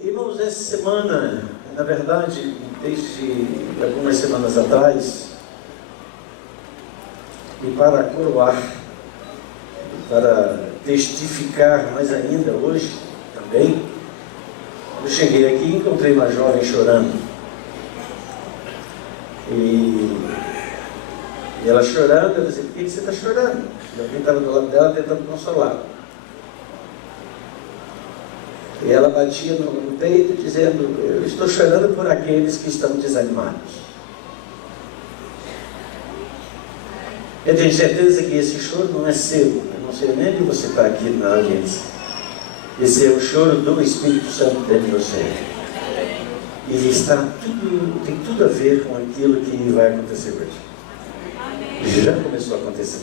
Irmãos, essa semana, na verdade, desde algumas semanas atrás, e para coroar, para testificar mais ainda hoje também, eu cheguei aqui e encontrei uma jovem chorando. E ela chorando, eu disse: por que você está chorando? E alguém estava do lado dela tentando consolar. E ela batia no peito dizendo: eu estou chorando por aqueles que estão desanimados. Eu tenho certeza que esse choro não é seu. Eu não sei nem de você estar aqui na audiência. Esse é o choro do Espírito Santo dentro de você. E tem tudo a ver com aquilo que vai acontecer hoje. Já começou a acontecer.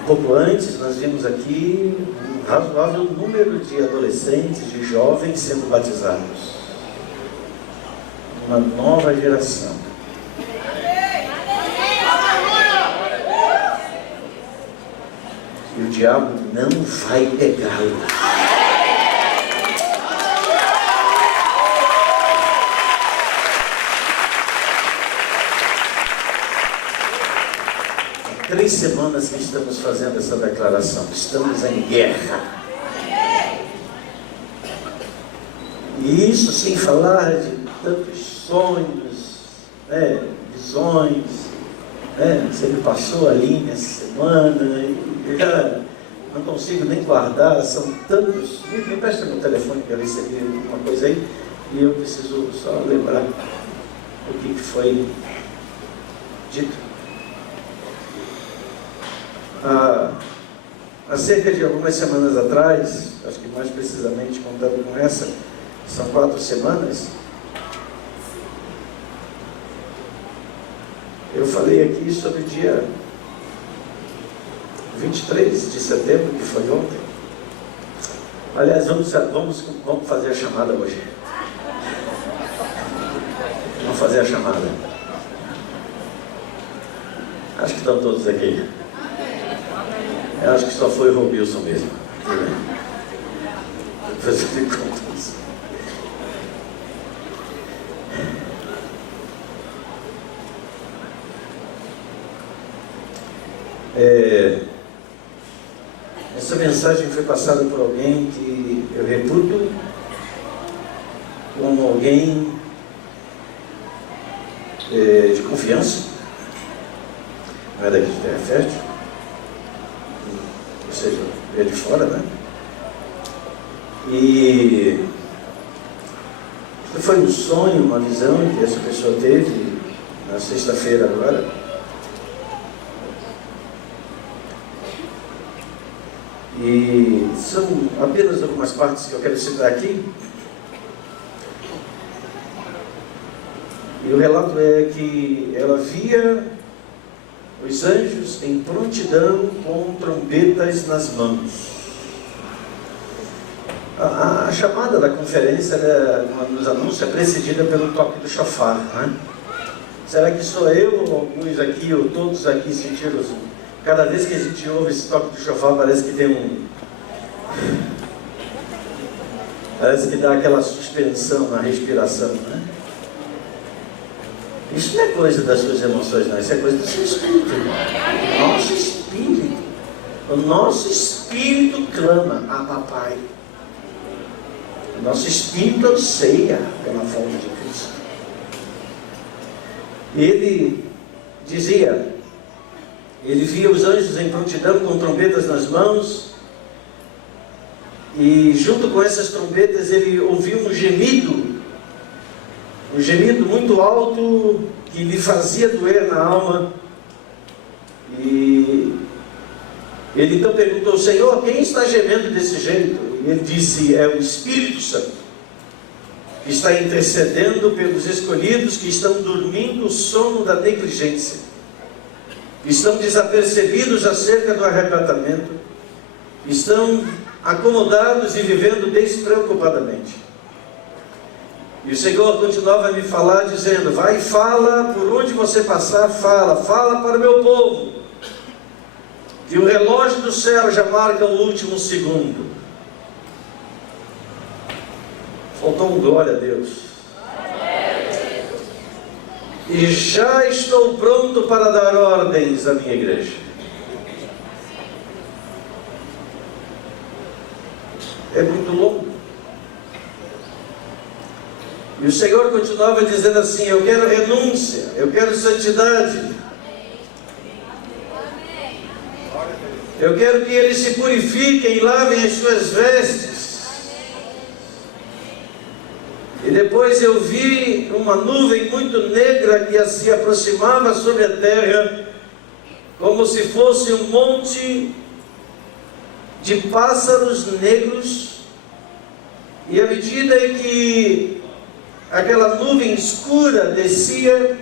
Um pouco antes, nós vimos aqui um razoável número de adolescentes, de jovens sendo batizados. Uma nova geração. E o diabo não vai pegá-lo. Há 3 semanas que estamos fazendo essa declaração. Estamos em guerra. E isso sem falar de tantos sonhos, visões, Você me passou ali nessa semana e já não consigo nem guardar, são tantos. Me presta meu telefone que eu recebi uma coisa aí e eu preciso só lembrar o que foi dito. Há cerca de algumas semanas atrás, acho que mais precisamente contando com essa, são 4 semanas, eu falei aqui sobre o dia 23 de setembro, que foi ontem. Aliás, vamos fazer a chamada hoje. Vamos fazer a chamada. Acho que estão todos aqui. Eu acho que só foi o Robilson mesmo. Fazer de contas. Essa mensagem foi passada por alguém que eu reputo como alguém de confiança, não é daqui de Terra Fértil, ou seja, é de fora, né? E foi um sonho, uma visão que essa pessoa teve na sexta-feira agora. E são apenas algumas partes que eu quero citar aqui. E o relato é que ela via os anjos em prontidão com trombetas nas mãos. A chamada da conferência, nos anúncios, é precedida pelo toque do chofar, né? Será que sou eu, ou alguns aqui, ou todos aqui sentiram assim? Cada vez que a gente ouve esse toque do chofar, parece que tem parece que dá aquela suspensão na respiração, né? Isso não é coisa das suas emoções, não. Isso é coisa do seu espírito. Nosso espírito. O nosso espírito clama a papai. O nosso espírito anseia pela volta de Cristo. Ele dizia... Ele via os anjos em prontidão com trombetas nas mãos, e junto com essas trombetas ele ouviu um gemido muito alto que lhe fazia doer na alma. E ele então perguntou: Senhor, quem está gemendo desse jeito? E ele disse: é o Espírito Santo, que está intercedendo pelos escolhidos que estão dormindo o sono da negligência. Estão desapercebidos acerca do arrebatamento, estão acomodados e vivendo despreocupadamente. E o Senhor continuava a me falar dizendo: vai e fala, por onde você passar, fala para o meu povo, que o relógio do céu já marca o último segundo. Faltou um glória a Deus. E já estou pronto para dar ordens à minha igreja. É muito longo. E o Senhor continuava dizendo assim: eu quero renúncia, eu quero santidade. Eu quero que eles se purifiquem e lavem as suas vestes. E depois eu vi uma nuvem muito negra que se aproximava sobre a terra, como se fosse um monte de pássaros negros. E à medida que aquela nuvem escura descia,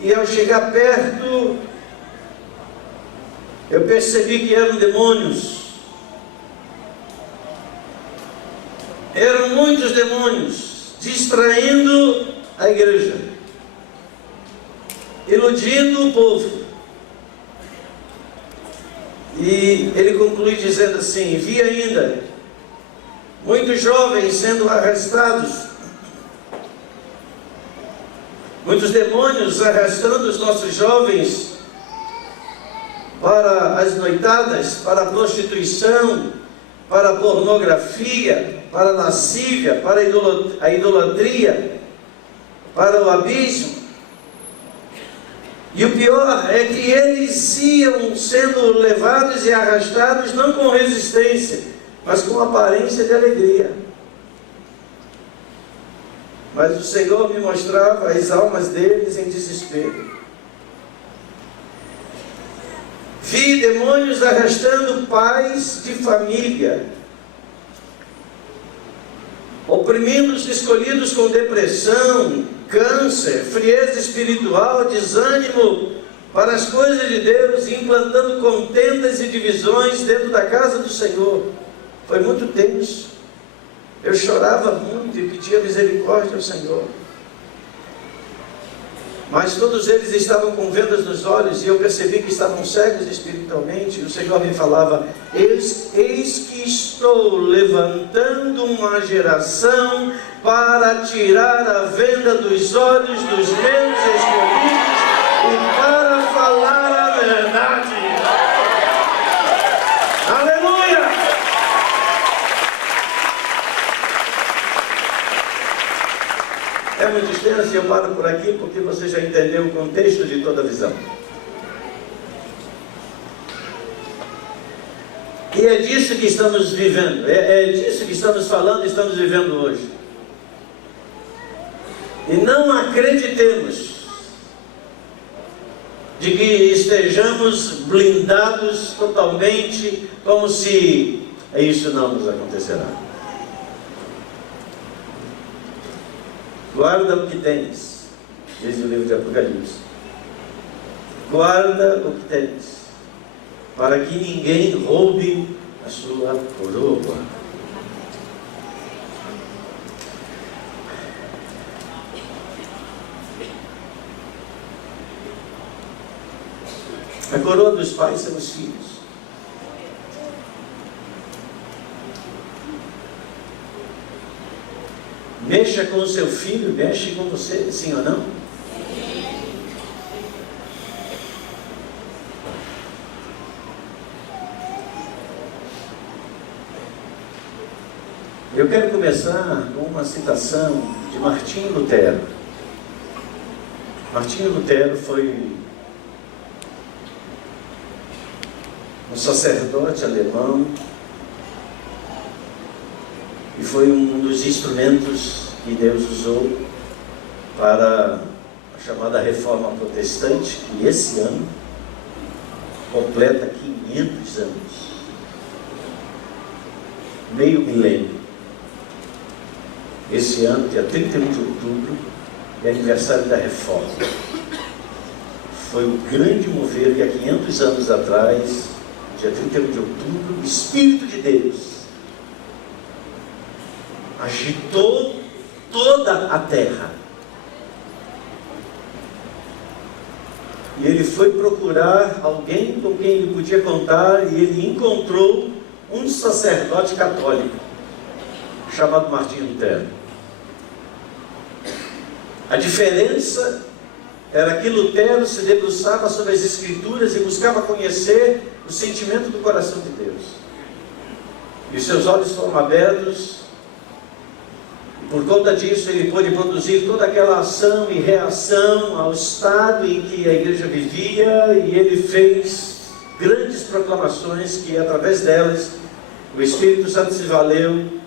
e ao chegar perto, eu percebi que eram demônios. Eram muitos demônios, distraindo a igreja, iludindo o povo. E ele conclui dizendo assim: vi ainda muitos jovens sendo arrastados, muitos demônios arrastando os nossos jovens para as noitadas, para a prostituição, para a pornografia, para a lascívia, para a idolatria, para o abismo. E o pior é que eles iam sendo levados e arrastados não com resistência, mas com aparência de alegria. Mas o Senhor me mostrava as almas deles em desespero. Vi demônios arrastando pais de família, oprimindo os escolhidos com depressão, câncer, frieza espiritual, desânimo para as coisas de Deus, e implantando contendas e divisões dentro da casa do Senhor. Foi muito tenso. Eu chorava muito e pedia misericórdia ao Senhor. Mas todos eles estavam com vendas nos olhos, e eu percebi que estavam cegos espiritualmente. E o Senhor me falava: eis que estou levantando uma geração para tirar a venda dos olhos dos meus escolhidos e para falar a verdade. Aleluia! É muito extenso e eu paro por aqui porque você já entendeu o contexto de toda a visão. E é disso que estamos vivendo, é disso que estamos falando e estamos vivendo hoje. E não acreditemos de que estejamos blindados totalmente, como se isso não nos acontecerá. Guarda o que tens, diz o livro de Apocalipse. Guarda o que tens, para que ninguém roube a sua coroa. A coroa dos pais são os filhos. Mexa com o seu filho, mexe com você, sim ou não? Eu quero começar com uma citação de Martinho Lutero. Martinho Lutero foi um sacerdote alemão e foi um dos instrumentos que Deus usou para a chamada Reforma Protestante, que esse ano completa 500 anos, meio milênio. Esse ano, dia 31 de outubro, é aniversário da Reforma. Foi um grande mover que há 500 anos atrás, dia 31 de outubro, o Espírito de Deus agitou toda a terra. E ele foi procurar alguém com quem ele podia contar, e ele encontrou um sacerdote católico, chamado Martinho Lutero. A diferença era que Lutero se debruçava sobre as Escrituras e buscava conhecer o sentimento do coração de Deus. E seus olhos foram abertos, e por conta disso ele pôde produzir toda aquela ação e reação ao estado em que a igreja vivia, e ele fez grandes proclamações que, através delas, o Espírito Santo se valeu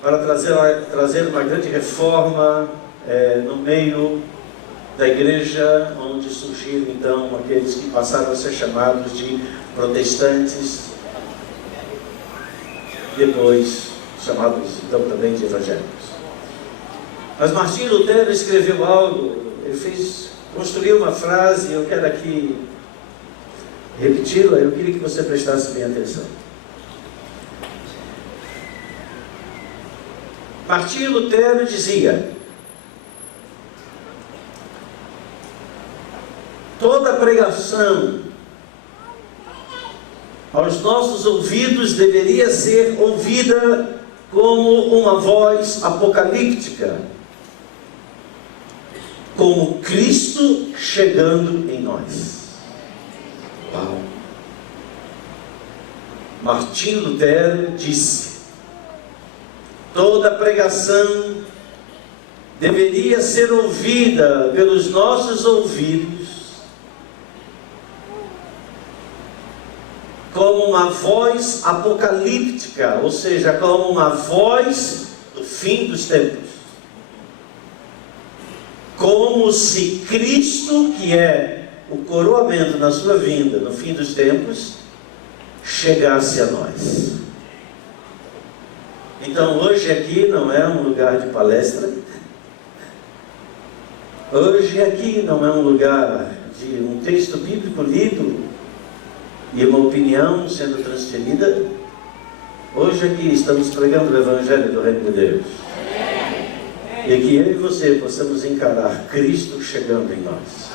para trazer uma grande reforma no meio da igreja, onde surgiram então aqueles que passaram a ser chamados de protestantes, depois chamados então também de evangélicos. Mas Martinho Lutero escreveu algo, ele construiu uma frase, eu quero aqui repeti-la, eu queria que você prestasse bem atenção. Martinho Lutero dizia: toda pregação aos nossos ouvidos deveria ser ouvida como uma voz apocalíptica, como Cristo chegando em nós. Uau! Martinho Lutero disse: toda pregação deveria ser ouvida pelos nossos ouvidos como uma voz apocalíptica, ou seja, como uma voz do fim dos tempos. Como se Cristo, que é o coroamento na sua vinda no fim dos tempos, chegasse a nós. Então hoje aqui não é um lugar de palestra, hoje aqui não é um lugar de um texto bíblico lido e uma opinião sendo transferida. Hoje aqui estamos pregando o Evangelho do Reino de Deus, e que eu e você possamos encarar Cristo chegando em nós,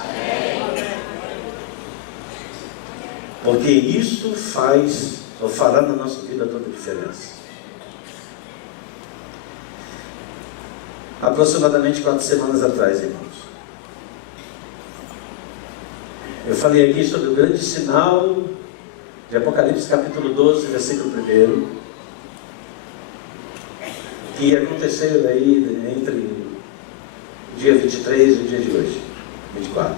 porque isso faz ou fará na nossa vida toda a diferença. Aproximadamente 4 semanas atrás, irmãos, eu falei aqui sobre o grande sinal de Apocalipse capítulo 12, versículo 1, que aconteceu aí entre o dia 23 e o dia de hoje, 24.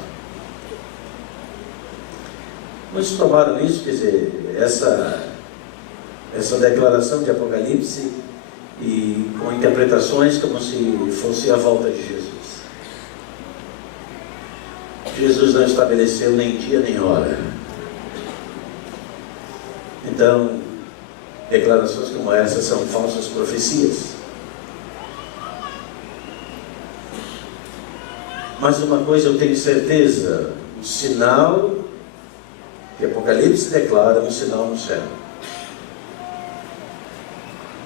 Muitos tomaram isso, quer dizer, essa declaração de Apocalipse, e com interpretações como se fosse a volta de Jesus. Jesus não estabeleceu nem dia nem hora. Então, declarações como essas são falsas profecias. Mas uma coisa eu tenho certeza: o sinal que Apocalipse declara é um sinal no céu.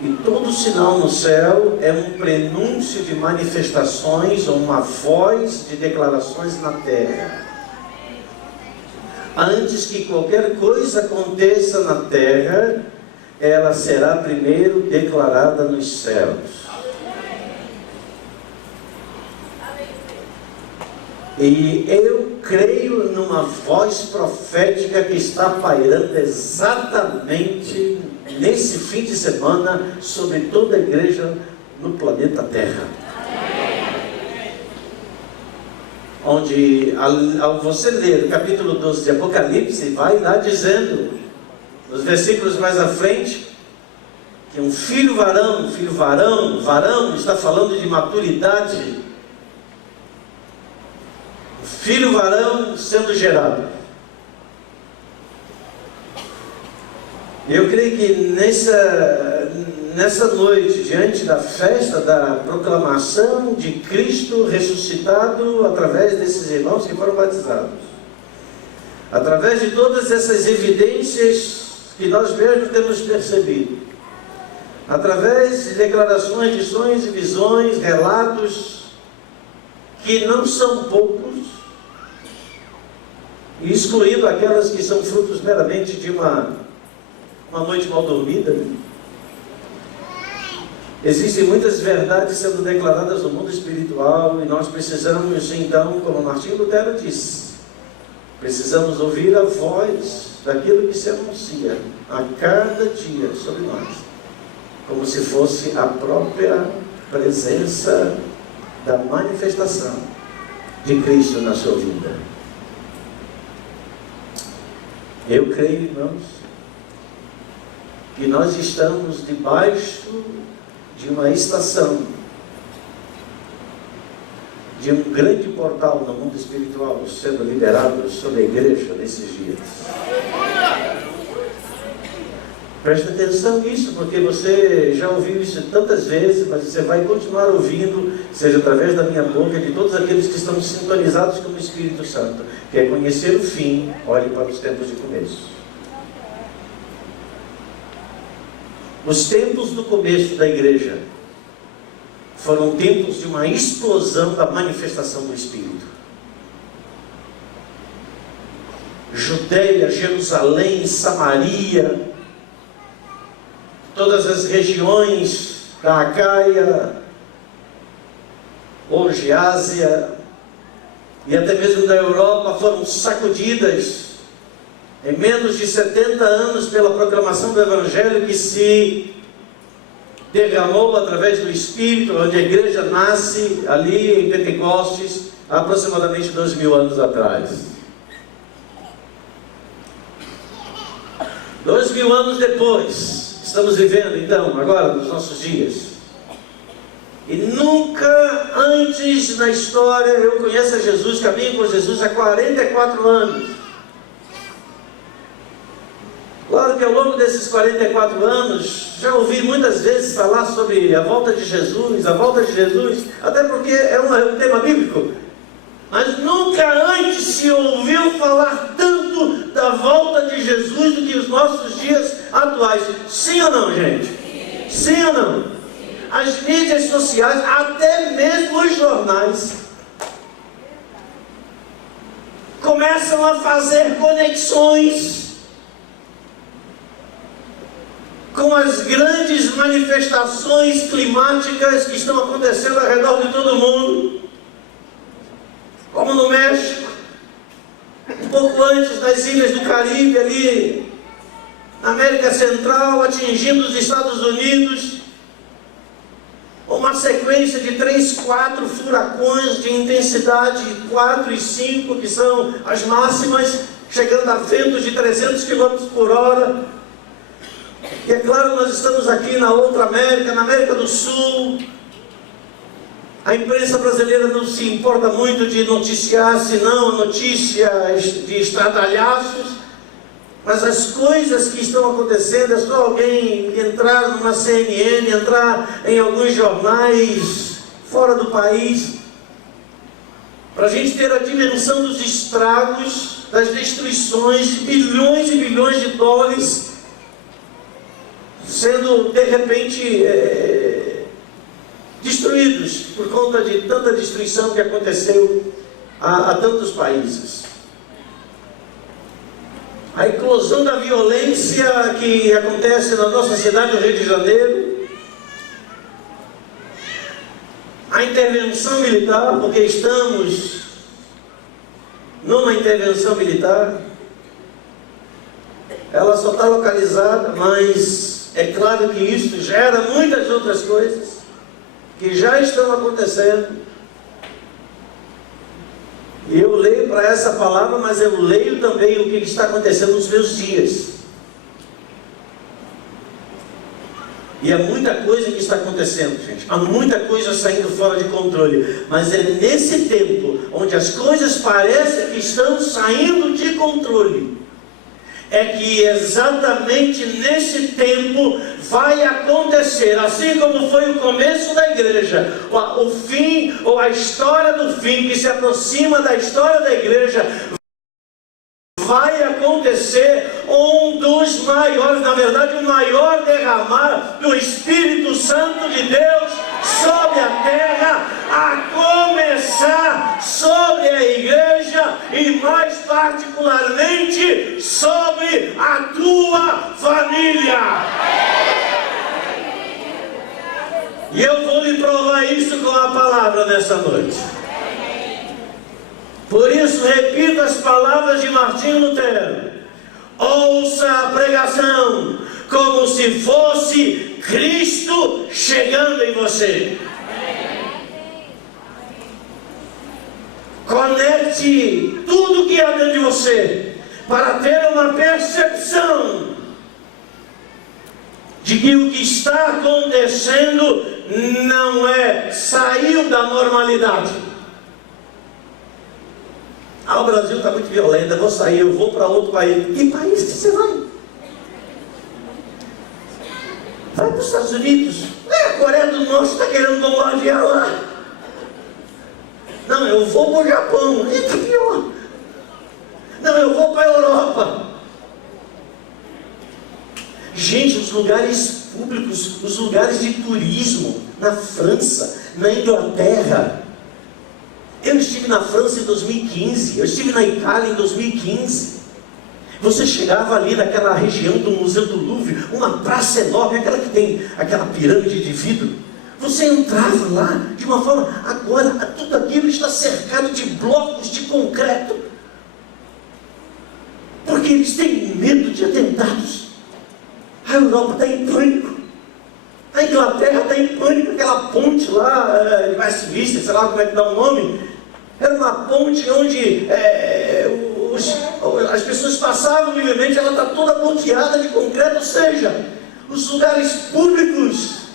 E todo sinal no céu é um prenúncio de manifestações ou uma voz de declarações na terra. Antes que qualquer coisa aconteça na terra, ela será primeiro declarada nos céus. E eu creio numa voz profética que está pairando exatamente nesse fim de semana sobre toda a igreja no planeta Terra. Onde, ao você ler o capítulo 12 de Apocalipse, vai lá dizendo, nos versículos mais à frente, que um filho varão, varão está falando de maturidade, um filho varão sendo gerado. Eu creio que nessa noite, diante da festa da proclamação de Cristo ressuscitado através desses irmãos que foram batizados, através de todas essas evidências que nós mesmos temos percebido, através de declarações de sonhos e visões, relatos que não são poucos, excluindo aquelas que são frutos meramente de uma noite mal dormida. Existem muitas verdades sendo declaradas no mundo espiritual e nós precisamos, então, como Martinho Lutero disse, precisamos ouvir a voz daquilo que se anuncia a cada dia sobre nós, como se fosse a própria presença da manifestação de Cristo na sua vida. Eu creio, irmãos, que nós estamos debaixo de uma estação, de um grande portal no mundo espiritual sendo liberado sobre a igreja nesses dias. Preste atenção nisso, porque você já ouviu isso tantas vezes, mas você vai continuar ouvindo, seja através da minha boca, de todos aqueles que estão sintonizados com o Espírito Santo. Quer conhecer o fim, olhe para os tempos de começo. Os tempos do começo da igreja foram tempos de uma explosão da manifestação do Espírito. Judeia, Jerusalém, Samaria, todas as regiões da Acaia, hoje Ásia, e até mesmo da Europa foram sacudidas em menos de 70 anos pela proclamação do Evangelho que se derramou através do Espírito, onde a igreja nasce ali em Pentecostes, há aproximadamente 2000 anos atrás. 2000 anos depois, estamos vivendo então, agora nos nossos dias. E nunca antes na história eu conheço a Jesus, caminho com Jesus há 44 anos. Claro que ao longo desses 44 anos, já ouvi muitas vezes falar sobre a volta de Jesus, até porque é um tema bíblico. Mas nunca antes se ouviu falar tanto da volta de Jesus do que os nossos dias atuais. Sim ou não, gente? Sim ou não? As mídias sociais, até mesmo os jornais, começam a fazer conexões com as grandes manifestações climáticas que estão acontecendo ao redor de todo o mundo, como no México, um pouco antes das ilhas do Caribe, ali na América Central, atingindo os Estados Unidos, uma sequência de 3, 4 furacões de intensidade 4 e 5, que são as máximas, chegando a ventos de 300 km por hora. E é claro, nós estamos aqui na outra América, na América do Sul. A imprensa brasileira não se importa muito de noticiar, senão notícias de estradalhaços. Mas as coisas que estão acontecendo, é só alguém entrar numa CNN, entrar em alguns jornais fora do país, para a gente ter a dimensão dos estragos, das destruições, bilhões e bilhões de dólares sendo de repente destruídos por conta de tanta destruição que aconteceu a tantos países. A eclosão da violência que acontece na nossa cidade do Rio de Janeiro, a intervenção militar, porque estamos numa intervenção militar, ela só está localizada, mas é claro que isso gera muitas outras coisas que já estão acontecendo. E eu leio para essa palavra, mas eu leio também o que está acontecendo nos meus dias. E há muita coisa que está acontecendo, gente. Há muita coisa saindo fora de controle. Mas é nesse tempo onde as coisas parecem que estão saindo de controle, é que exatamente nesse tempo vai acontecer, assim como foi o começo da igreja, o fim, ou a história do fim, que se aproxima da história da igreja, vai acontecer um dos maiores, na verdade o maior derramar do Espírito Santo de Deus sobre a terra, a começar sobre a igreja e mais particularmente sobre a tua família. E eu vou lhe provar isso com a palavra nessa noite. Por isso, repito as palavras de Martinho Lutero: ouça a pregação como se fosse Cristo chegando em você. Conecte tudo que há dentro de você para ter uma percepção de que o que está acontecendo saiu da normalidade. O Brasil está muito violento, eu vou sair, eu vou para outro país. Que país que você vai? Vai para os Estados Unidos. A Coreia do Norte está querendo bombardear lá. Não, eu vou para o Japão. Está pior. Não, eu vou para a Europa. Gente, os lugares públicos, os lugares de turismo, na França, na Inglaterra. Eu estive na França em 2015, eu estive na Itália em 2015. Você chegava ali naquela região do Museu do Louvre, uma praça enorme, aquela que tem aquela pirâmide de vidro. Você entrava lá de uma forma, agora tudo aquilo está cercado de blocos de concreto. Porque eles têm medo de atentados. A Europa está em pânico. A Inglaterra está em pânico. Aquela ponte lá, de Westminster, sei lá como é que dá o nome, era uma ponte onde as pessoas passavam livremente, ela está toda bloqueada de concreto, ou seja, os lugares públicos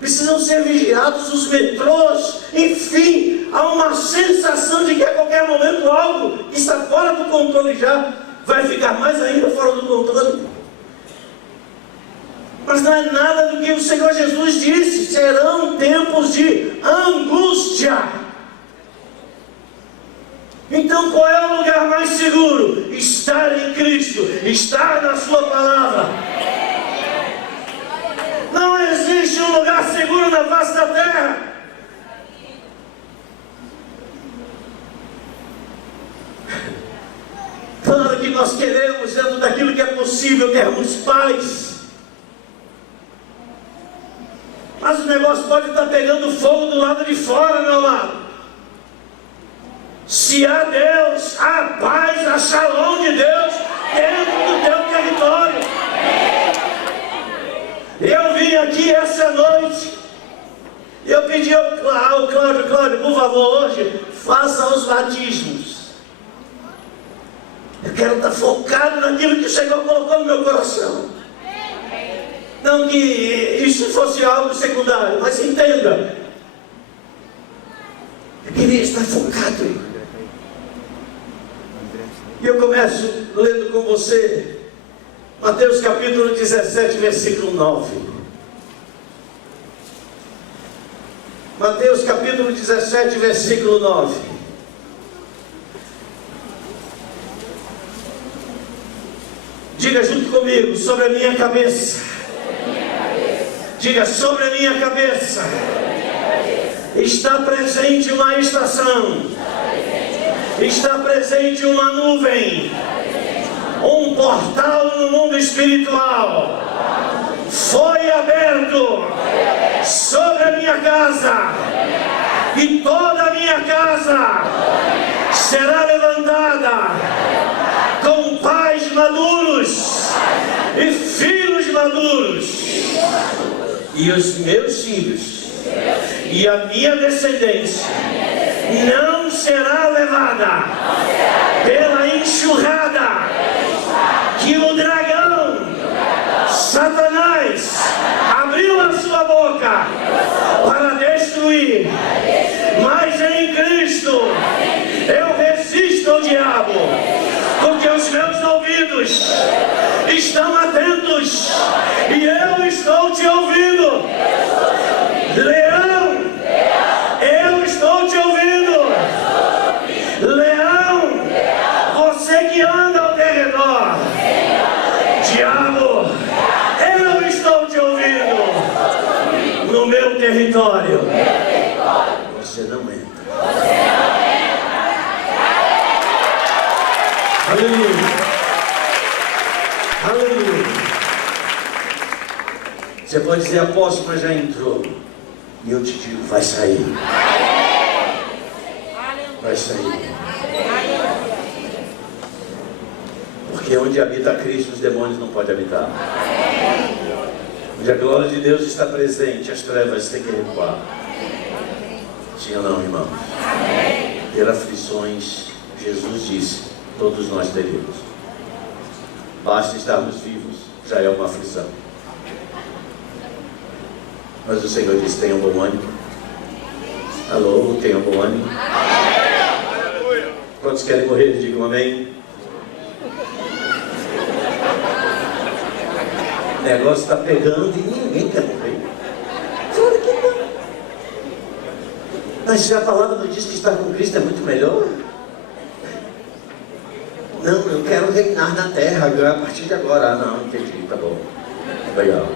precisam ser vigiados, os metrôs, enfim, há uma sensação de que a qualquer momento algo que está fora do controle já vai ficar mais ainda fora do controle. Mas não é nada do que o Senhor Jesus disse: serão tempos de angústia. Então qual é o lugar mais seguro? Estar em Cristo, estar na sua palavra. Não existe um lugar seguro na face da terra. Claro que nós queremos, dentro daquilo que é possível, termos paz. Mas o negócio pode estar pegando fogo do lado de fora, meu amado. Se há Deus, há paz, há shalom de Deus dentro do teu território. Eu vim aqui essa noite, eu pedi ao Cláudio, por favor, hoje, faça os batismos. Eu quero estar focado naquilo que o Senhor colocou no meu coração. Não que isso fosse algo secundário, mas entenda. Eu queria estar focado. E eu começo lendo com você Mateus capítulo 17, versículo 9. Mateus capítulo 17, versículo 9. Diga junto comigo: sobre a minha cabeça. Diga: sobre a minha cabeça está presente uma estação, está presente uma nuvem, um portal no mundo espiritual foi aberto sobre a minha casa, e toda a minha casa será levantada com pais maduros e filhos maduros, e os meus filhos e a minha descendência não será levada pela enxurrada que o dragão, Satanás, abriu a sua boca para destruir. Mas em Cristo eu resisto ao diabo, porque os meus ouvidos estão atentos e eu estou te ouvindo. Leão, eu estou te ouvindo. Leão, você que anda ao teu redor. Diabo, eu estou te ouvindo. No meu território, você não entra. Aleluia. Aleluia. Você pode dizer, apóstolo, mas já entrou. E eu te digo, vai sair. Vai sair. Porque onde habita Cristo, os demônios não podem habitar. Onde a glória de Deus está presente, as trevas têm que recuar. Sim ou não, irmãos? Ter aflições, Jesus disse, todos nós teremos. Basta estarmos vivos, já é uma aflição. Mas o Senhor disse, tenham bom ânimo. Alô, tenham bom ânimo. Quantos querem morrer, digam amém. O negócio está pegando e ninguém quer morrer. Claro que não. Mas se a palavra não diz que estar com Cristo é muito melhor. Não, eu quero reinar na terra a partir de agora. Ah, não, entendi, tá bom. Legal.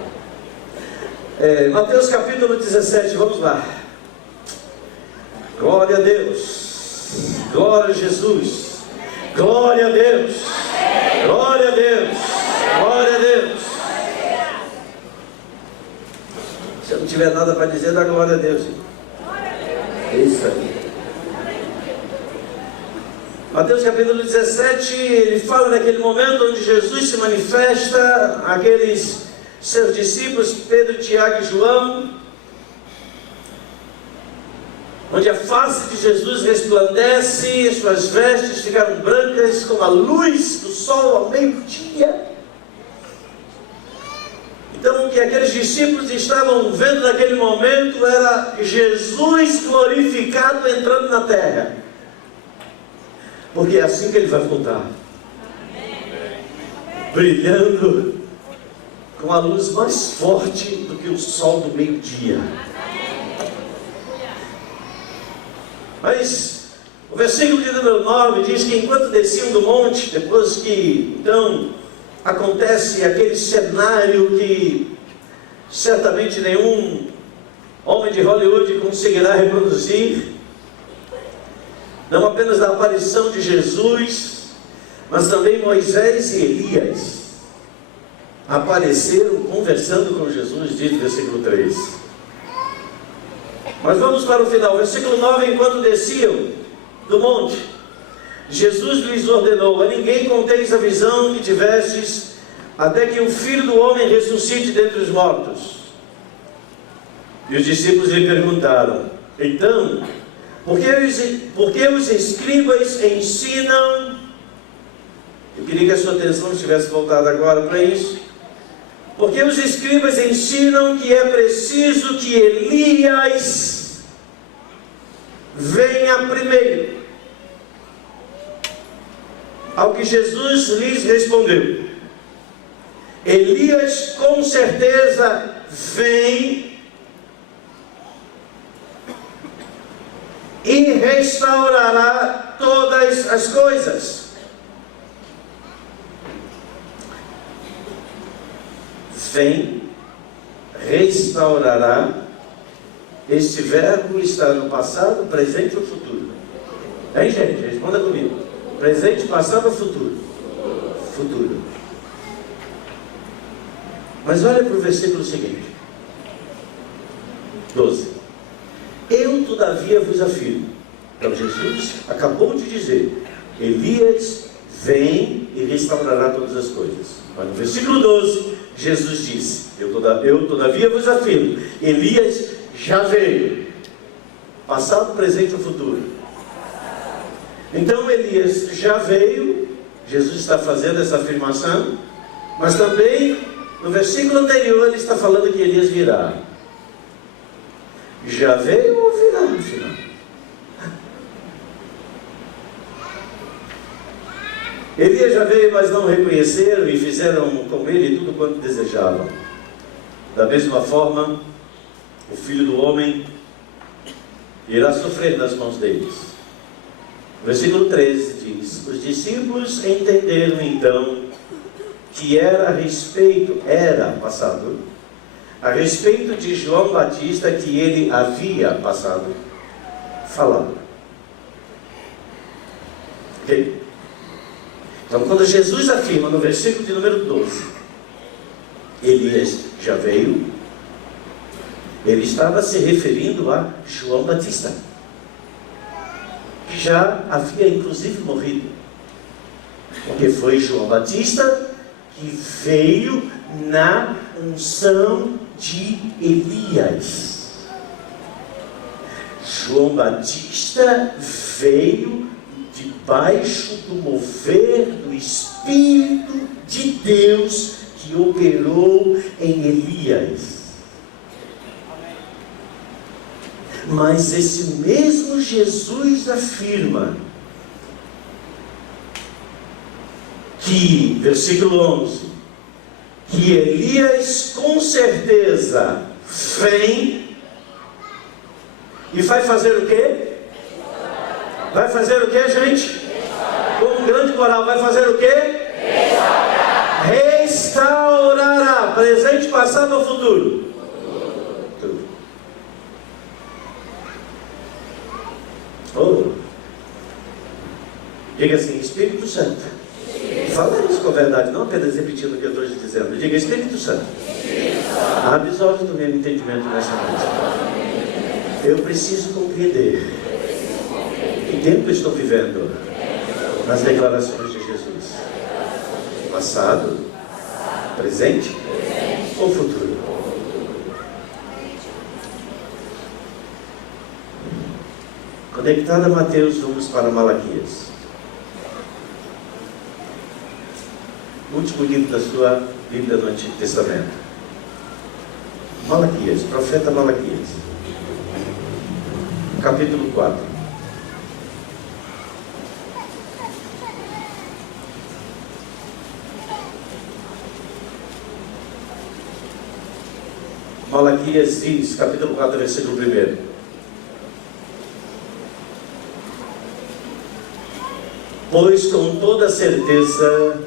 Mateus capítulo 17, vamos lá. Glória a Deus. Glória a Jesus. Glória a Deus. Glória a Deus. Glória a Deus. Se eu não tiver nada para dizer, dá glória a Deus. É isso aí. Mateus capítulo 17, ele fala naquele momento onde Jesus se manifesta àqueles seus discípulos, Pedro, Tiago e João, onde a face de Jesus resplandece, suas vestes ficaram brancas como a luz do sol ao meio-dia. Então o que aqueles discípulos estavam vendo naquele momento era Jesus glorificado entrando na terra. Porque é assim que ele vai voltar. Brilhando com a luz mais forte do que o sol do meio-dia. Mas o versículo de número 9 diz que enquanto desciam do monte, depois que então acontece aquele cenário que certamente nenhum homem de Hollywood conseguirá reproduzir, não apenas da aparição de Jesus, mas também Moisés e Elias apareceram conversando com Jesus, diz no versículo 3. Mas vamos para o final, versículo 9, enquanto desciam do monte, Jesus lhes ordenou, a ninguém conteis a visão que tivestes, até que o Filho do Homem ressuscite dentre os mortos. E os discípulos lhe perguntaram, então, por que os escribas ensinam? Eu queria que a sua atenção estivesse voltada agora para isso. Porque os escribas ensinam que é preciso que Elias venha primeiro. Ao que Jesus lhes respondeu, Elias com certeza vem e restaurará todas as coisas. Vem, restaurará. Este verbo está no passado, presente ou futuro? Hein, gente? Responda comigo. Presente, passado ou futuro? Futuro. Mas olha para o versículo seguinte. 12. Eu, todavia, vos afirmo. Então Jesus acabou de dizer, Elias vem e restaurará todas as coisas. Mas no versículo 12, Jesus disse, eu todavia vos afirmo, Elias já veio. Passado, presente ou futuro? Então Elias já veio, Jesus está fazendo essa afirmação, mas também no versículo anterior ele está falando que Elias virá. Já veio ou virá no final? Elias já veio, mas não reconheceram e fizeram com ele tudo quanto desejavam. Da mesma forma, o Filho do Homem irá sofrer nas mãos deles. Versículo 13 diz, os discípulos entenderam então que era a respeito de João Batista que ele havia passado falado. Ok? Então quando Jesus afirma no versículo de número 12, Elias já veio, Ele estava se referindo a João Batista, que já havia inclusive morrido, porque foi João Batista que veio na unção de Elias. João Batista veio debaixo do mover do Espírito de Deus que operou em Elias. Mas esse mesmo Jesus afirma que, versículo 11, que Elias com certeza vem e vai fazer o quê? Vai fazer o quê, gente? Como um grande coral, vai fazer o quê? Restaurará. Presente, passado ou futuro? Oh. Diga assim, Espírito Santo. Fala isso com a verdade, não apenas repetindo o que eu estou dizendo. Diga, Espírito Santo. Abre os olhos do meu entendimento nessa noite. Eu preciso compreender que tempo estou vivendo nas declarações de Jesus. Passado, presente ou futuro? Conectado a Mateus, vamos para Malaquias. O último livro da sua Bíblia no Antigo Testamento. Malaquias, profeta Malaquias. Capítulo 4. Malaquias diz, capítulo 4, versículo 1. Pois com toda certeza,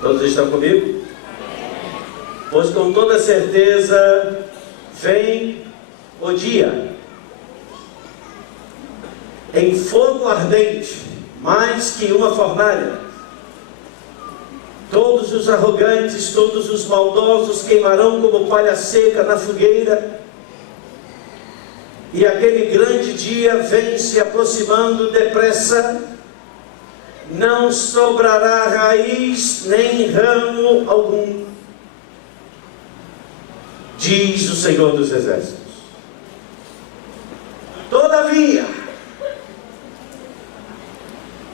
todos estão comigo? Pois com toda certeza vem o dia, em fogo ardente, mais que uma fornalha. Todos os arrogantes, todos os maldosos queimarão como palha seca na fogueira. E aquele grande dia vem se aproximando depressa. Não sobrará raiz nem ramo algum, diz o Senhor dos Exércitos. Todavia,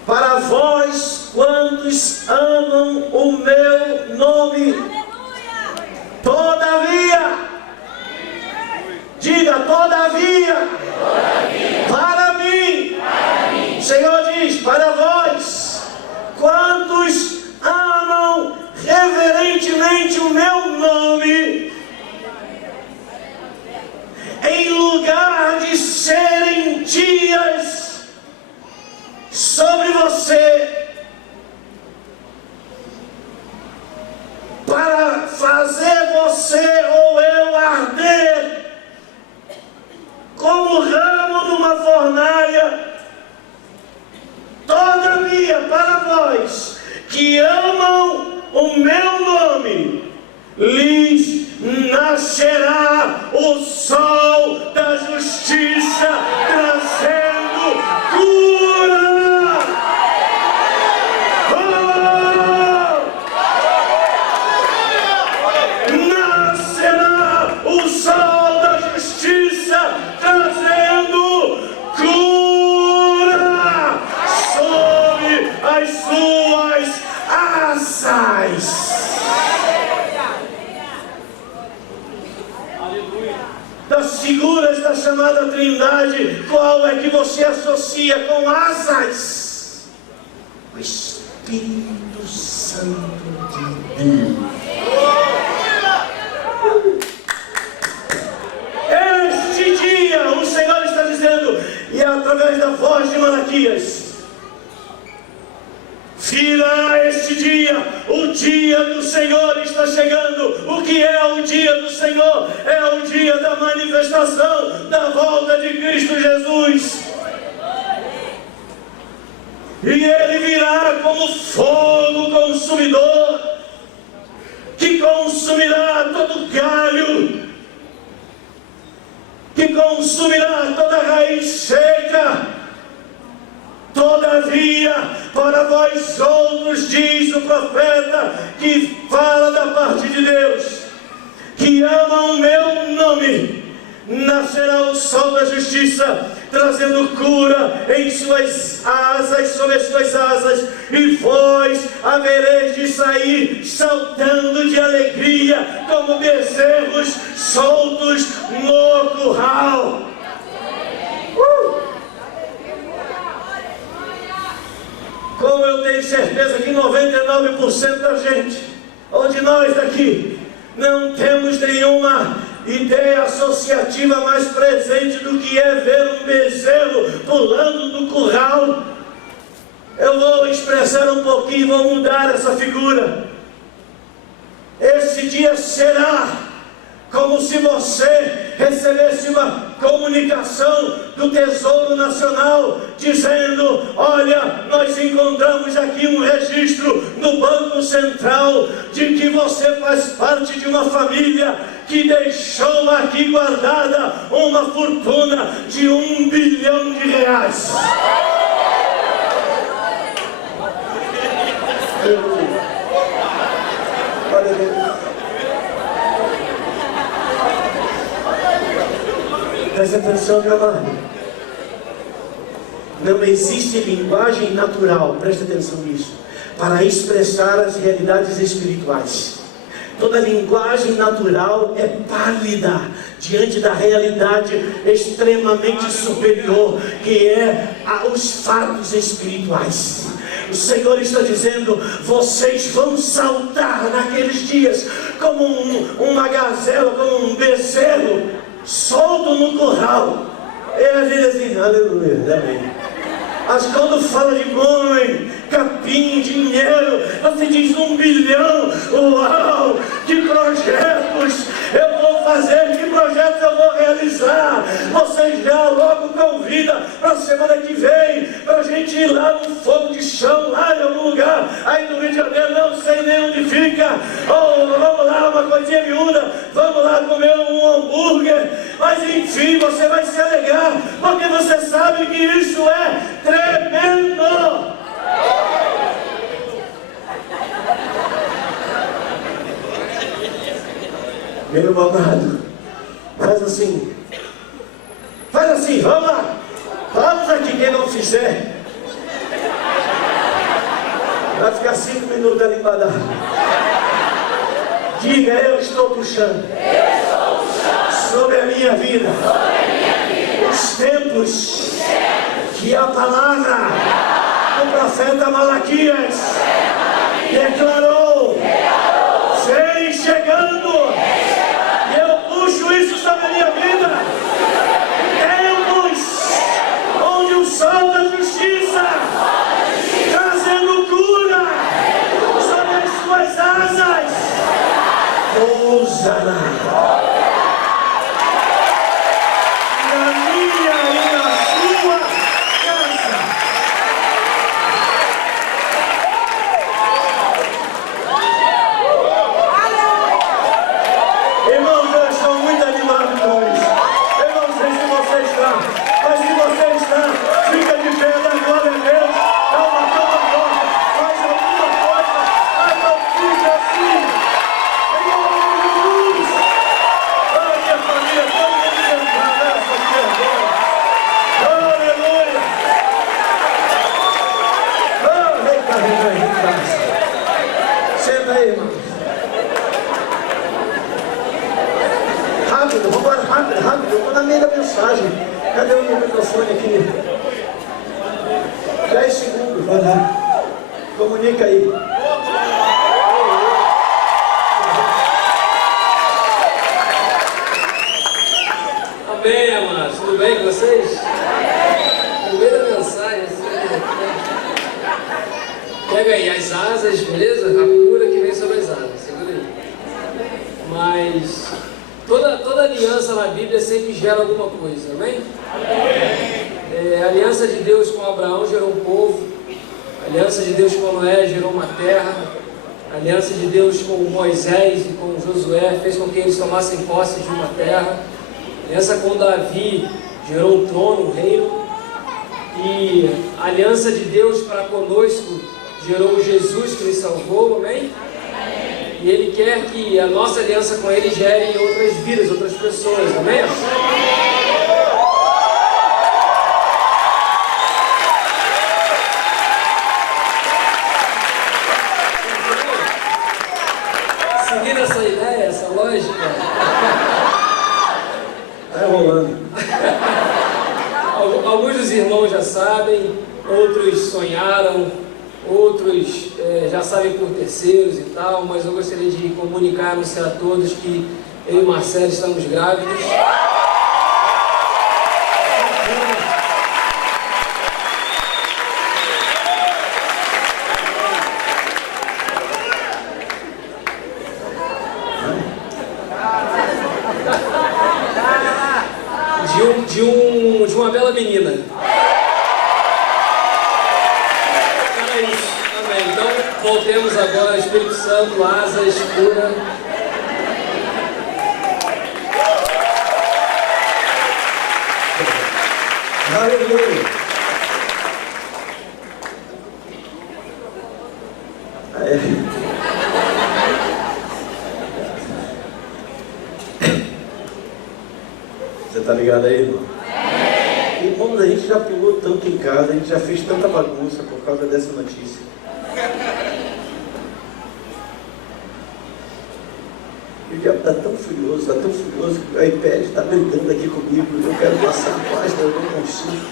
para vós quantos amam o meu nome, todavia, diga todavia, para mim, o Senhor diz, para vós quantos amam reverentemente o meu nome, em lugar de serem dias sobre você, para fazer você ou eu arder como ramo numa fornalha, todavia para vós que amam o meu nome, lhes nascerá o sol da justiça, trazendo cura. Nascerá o sol da justiça, trazendo cura sobre as suas asas. Das figuras da chamada Trindade, qual é que você associa com asas? O Espírito Santo de Deus. Este dia, o Senhor está dizendo, e através da voz de Malaquias, virá este dia, o dia do Senhor está chegando. O que é o dia do Senhor? É o dia da manifestação da volta de Cristo Jesus. E Ele virá como fogo consumidor, que consumirá todo o galho que consumirá toda a raiz seca. Todavia, para vós outros, diz o profeta, que fala da parte de Deus, que amam o meu nome, nascerá o sol da justiça, trazendo cura em suas asas, sobre as suas asas, e vós havereis de sair saltando de alegria, como bezerros soltos no curral. Como eu tenho certeza que 99% da gente, ou de nós daqui, não temos nenhuma ideia associativa mais presente do que é ver um bezerro pulando no curral. Eu vou expressar um pouquinho, vou mudar essa figura. Esse dia será como se você recebesse uma comunicação do Tesouro Nacional, dizendo: olha, nós encontramos aqui um registro no Banco Central, de que você faz parte de uma família que deixou aqui guardada uma fortuna de R$1 bilhão. Glória a Deus. Presta atenção, meu amado. Não existe linguagem natural, presta atenção nisso, para expressar as realidades espirituais. Toda linguagem natural é pálida diante da realidade extremamente superior, que é os fatos espirituais. O Senhor está dizendo: vocês vão saltar naqueles dias como uma gazela, como um bezerro solto no curral. E a gente assim, aleluia, amém. Mas quando fala de homem, capim, dinheiro, você diz 1 bilhão, uau, que projetos eu vou fazer, que projetos eu vou realizar. Você já logo convida para a semana que vem, para a gente ir lá no fogo de chão, lá em algum lugar, aí no Rio de Janeiro, não sei nem onde fica, ou vamos lá, uma coisinha miúda, vamos lá comer um hambúrguer, mas enfim, você vai se alegrar, porque você sabe que isso é tremendo. Meu amado, faz assim, vamos lá, vamos aqui, quem não fizer vai ficar 5 minutos ali para dar. Diga: eu estou puxando sobre a minha vida os tempos que a palavra do profeta Malaquias declarou, vem chegando. E eu puxo isso sobre a minha vida. Tempos onde o sol da justiça trazendo cura sobre as suas asas pousará. Senta aí, irmão. Rápido, vamos embora, rápido. Eu vou na meia da mensagem. Cadê o meu microfone aqui? 10 segundos, vai lá. Comunica aí. Amém, amados. Tudo bem com vocês? Primeira mensagem, pega aí as asas, beleza? A cura que vem sobre as asas, segura aí. Mas toda aliança na Bíblia sempre gera alguma coisa, amém? A aliança de Deus com Abraão gerou um povo, a aliança de Deus com Noé gerou uma terra, A aliança de Deus com Moisés e com Josué fez com que eles tomassem posse de uma terra. A aliança com Davi gerou um trono, um reino. E a aliança de Deus para conosco gerou Jesus que nos salvou, amém? E Ele quer que a nossa aliança com Ele gere outras vidas, outras pessoas, amém? Seguindo essa ideia, essa lógica, Vai rolando. alguns dos irmãos já sabem, outros sonharam, outros já sabem por terceiros e tal, mas eu gostaria de comunicar, anunciar a todos que eu e Marcelo estamos grávidos. De uma bela menina. Era isso. Amém. Então, voltemos agora ao Espírito Santo, asas, cura. Aleluia. Você está ligado aí, irmão? Irmãos, a gente já pulou tanto em casa, a gente já fez tanta bagunça por causa dessa notícia. O diabo está tão furioso, que o iPad está brigando aqui comigo. Eu quero passar a página, eu não consigo.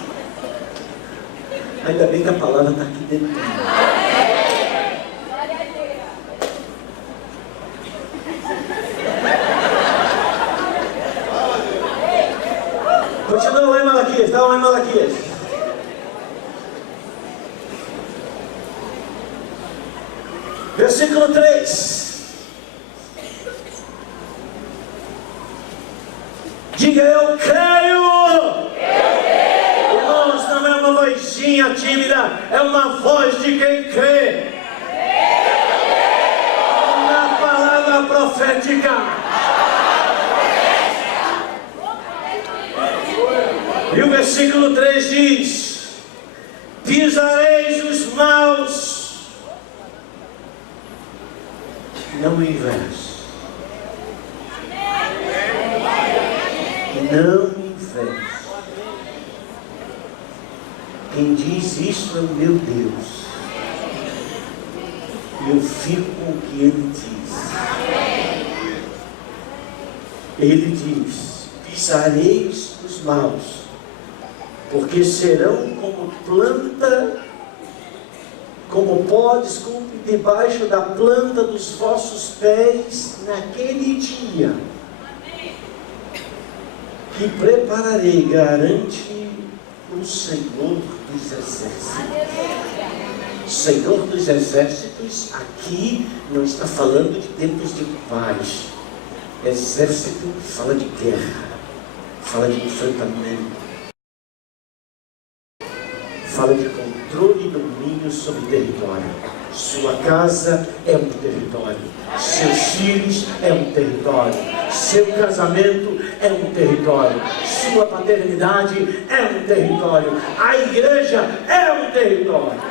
Ainda bem que a palavra está aqui dentro. Continua lá em Malaquias, está lá em Malaquias. Versículo 3. Diga, eu creio. Irmãos, não é uma vozinha tímida, é uma voz de quem crê. Na palavra profética. E o versículo 3 diz: pisareis os maus, não o inverso. Não o inverso. Quem diz isso é o meu Deus. E eu fico com o que Ele diz. Ele diz: pisareis os maus, porque serão como planta, como pó, debaixo da planta dos vossos pés naquele dia que prepararei, garante o Senhor dos Exércitos. Senhor dos Exércitos, aqui não está falando de tempos de paz. Exército fala de guerra, fala de enfrentamento, fala de controle e domínio sobre território. Sua casa é um território, seus filhos é um território, seu casamento é um território, sua paternidade é um território, a igreja é um território.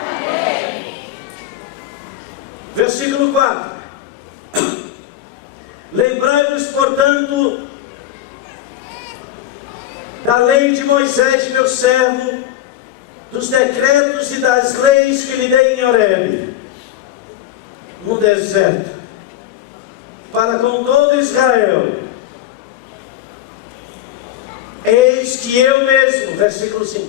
Versículo 4. Lembrai-vos, portanto, da lei de Moisés, meu servo, dos decretos e das leis que lhe dei em Horebe, no deserto, para com todo Israel. Eis que eu mesmo, versículo 5,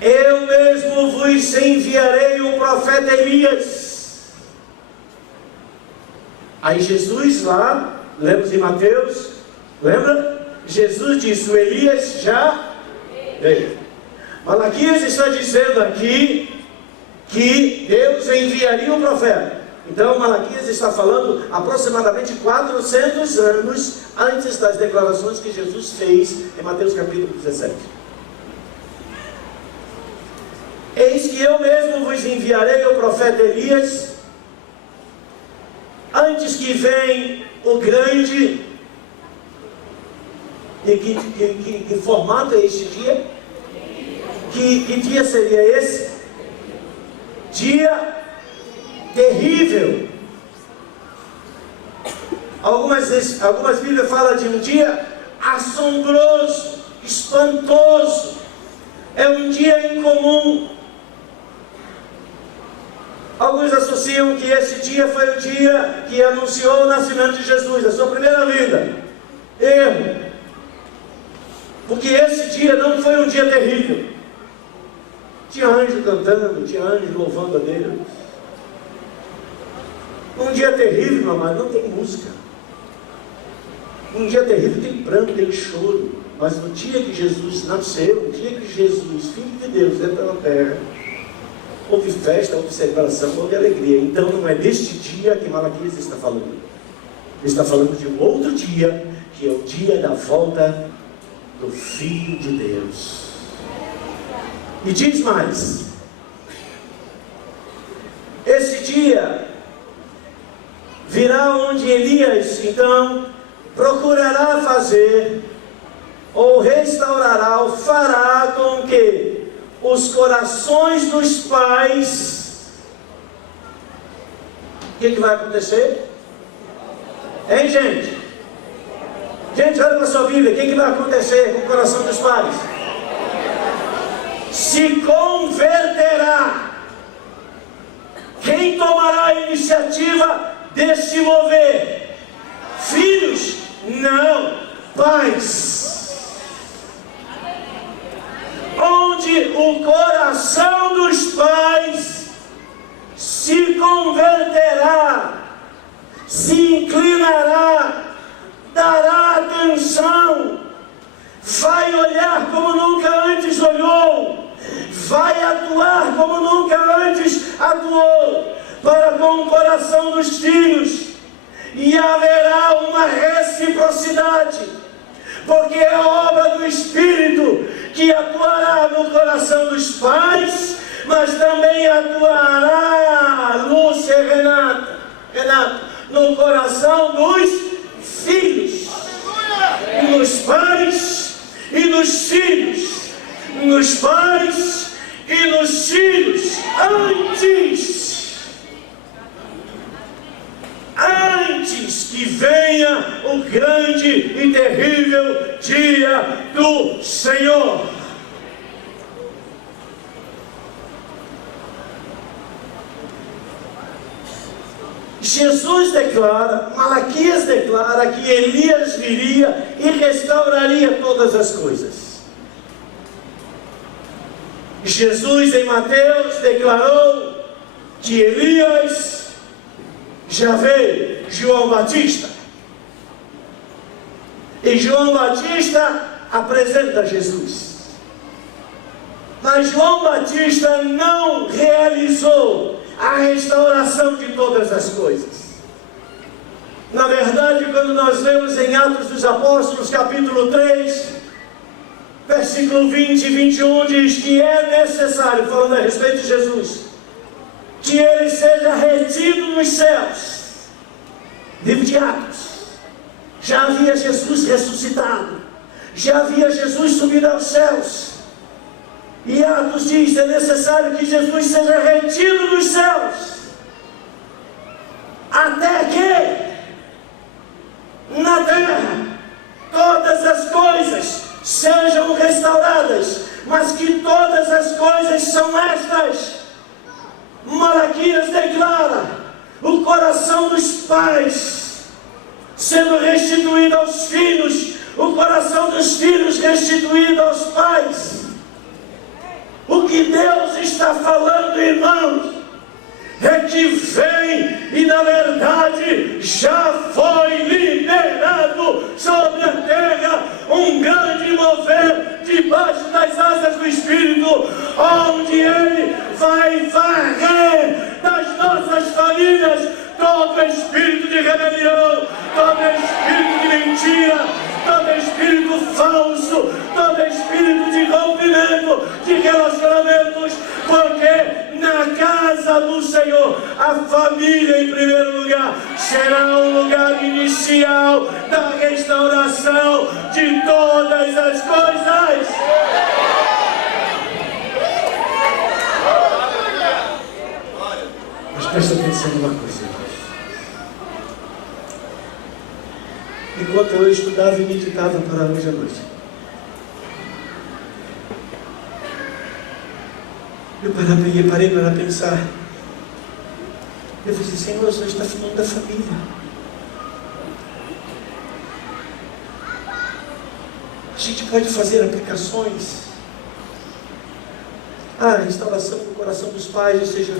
eu mesmo vos enviarei o profeta Elias. Aí Jesus lá, lemos em Mateus, lembra? Jesus disse, o Elias já veio. Malaquias está dizendo aqui que Deus enviaria o profeta. Então Malaquias está falando aproximadamente 400 anos antes das declarações que Jesus fez em Mateus capítulo 17. Eis que eu mesmo vos enviarei o profeta Elias, antes que venha o grande. E que formato é este dia? Que dia seria esse? Dia terrível. Algumas Bíblias falam de um dia assombroso, espantoso. É um dia incomum. Alguns associam que esse dia foi o dia que anunciou o nascimento de Jesus, a sua primeira vinda. Erro. Porque esse dia não foi um dia terrível. Tinha anjo cantando, tinha anjo louvando a Deus. Um dia terrível, meu amado, não tem música. Um dia terrível tem pranto, tem choro. Mas no dia que Jesus nasceu, no dia que Jesus, Filho de Deus, entra na terra, houve festa, houve celebração, houve alegria. Então não é deste dia que Malaquias está falando. Ele está falando de um outro dia, que é o dia da volta do Filho de Deus. E diz mais: esse dia virá onde Elias então procurará fazer, ou restaurará, ou fará com que os corações dos pais. O que vai acontecer? Hein, gente? Gente, olha para a sua Bíblia. O que vai acontecer com o coração dos pais? Se converterá. Quem tomará a iniciativa de se mover? Filhos? Não, pais. Onde o coração dos pais se converterá, se inclinará, dará atenção, vai olhar como nunca antes olhou, vai atuar como nunca antes atuou para com o coração dos filhos, e haverá uma reciprocidade, porque é obra do Espírito que atuará no coração dos pais, mas também atuará, Lúcia e Renato, no coração dos filhos, nos pais e nos filhos, nos pais e nos filhos, antes que venha o grande e terrível dia do Senhor. Jesus declara, Malaquias declara que Elias viria e restauraria todas as coisas. Jesus em Mateus declarou que Elias já veio, João Batista. E João Batista apresenta Jesus. Mas João Batista não realizou a restauração de todas as coisas. Na verdade, quando nós lemos em Atos dos Apóstolos, capítulo 3, versículo 20 e 21, diz que é necessário, falando a respeito de Jesus, que ele seja retido nos céus. Livro de Atos. Já havia Jesus ressuscitado, já havia Jesus subido aos céus. E Atos diz, é necessário que Jesus seja retido dos céus, até que na terra todas as coisas sejam restauradas. Mas que todas as coisas são estas. Malaquias declara o coração dos pais sendo restituído aos filhos, o coração dos filhos restituído aos pais. O que Deus está falando, irmãos, é que vem e na verdade já foi liberado sobre a terra um grande mover debaixo das asas do Espírito, onde Ele vai varrer das nossas famílias todo espírito de rebelião, todo espírito de mentira, todo espírito falso, todo espírito de rompimento de relacionamentos, porque na casa do Senhor. A família, em primeiro lugar, será um lugar inicial da restauração de todas as coisas. Mas presta atenção numa coisa, irmãos. Enquanto eu estudava e meditava para hoje à noite, eu parei para pensar. Eu falei, Senhor, o Senhor está falando da família. A gente pode fazer aplicações. A restauração do coração dos pais, ou seja,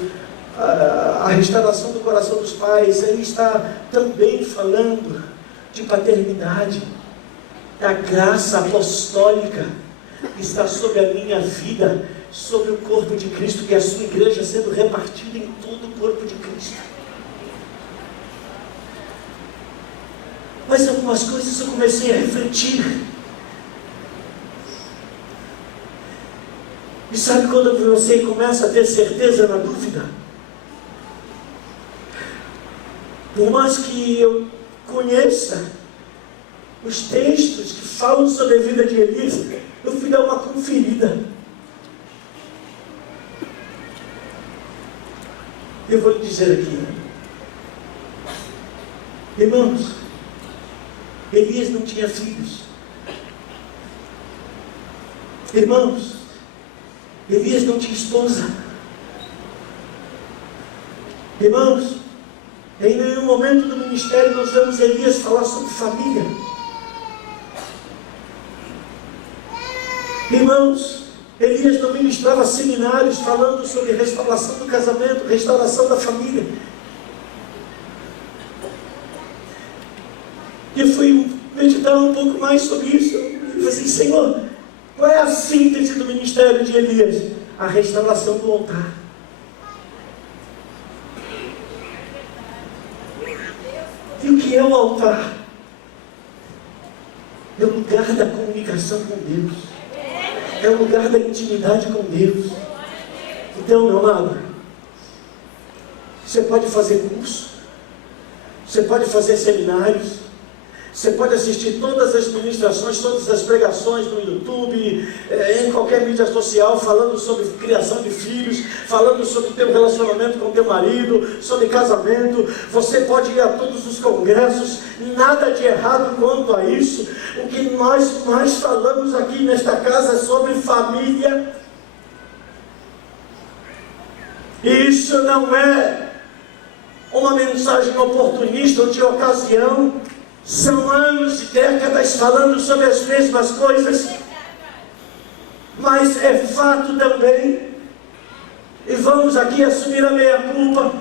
a restauração do coração dos pais, ele está também falando de paternidade, da graça apostólica que está sobre a minha vida, sobre o corpo de Cristo, que é a sua igreja sendo repartida em todo o corpo de Cristo. Mas algumas coisas eu comecei a refletir. E sabe quando você começa a ter certeza na dúvida? Por mais que eu conheça os textos que falam sobre a vida de Elias, eu fui dar uma conferida. Eu vou lhe dizer aqui, irmãos, Elias não tinha filhos. Irmãos, Elias não tinha esposa. Irmãos, em nenhum momento do ministério nós vemos Elias falar sobre família. Irmãos, Elias não ministrava seminários falando sobre restauração do casamento, restauração da família. E eu fui meditar um pouco mais sobre isso. Eu falei assim, Senhor, qual é a síntese do ministério de Elias? A restauração do altar. E o que é o altar? É o lugar da comunicação com Deus. É o lugar da intimidade com Deus. Então, meu amado, você pode fazer curso, você pode fazer seminários, você pode assistir todas as ministrações, todas as pregações no YouTube, em qualquer mídia social, falando sobre criação de filhos, falando sobre o teu relacionamento com o teu marido, sobre casamento. Você pode ir a todos os congressos, nada de errado quanto a isso. O que nós mais falamos aqui nesta casa é sobre família. E isso não é uma mensagem oportunista ou de ocasião. São anos e décadas falando sobre as mesmas coisas, mas é fato também, e vamos aqui assumir a meia-culpa.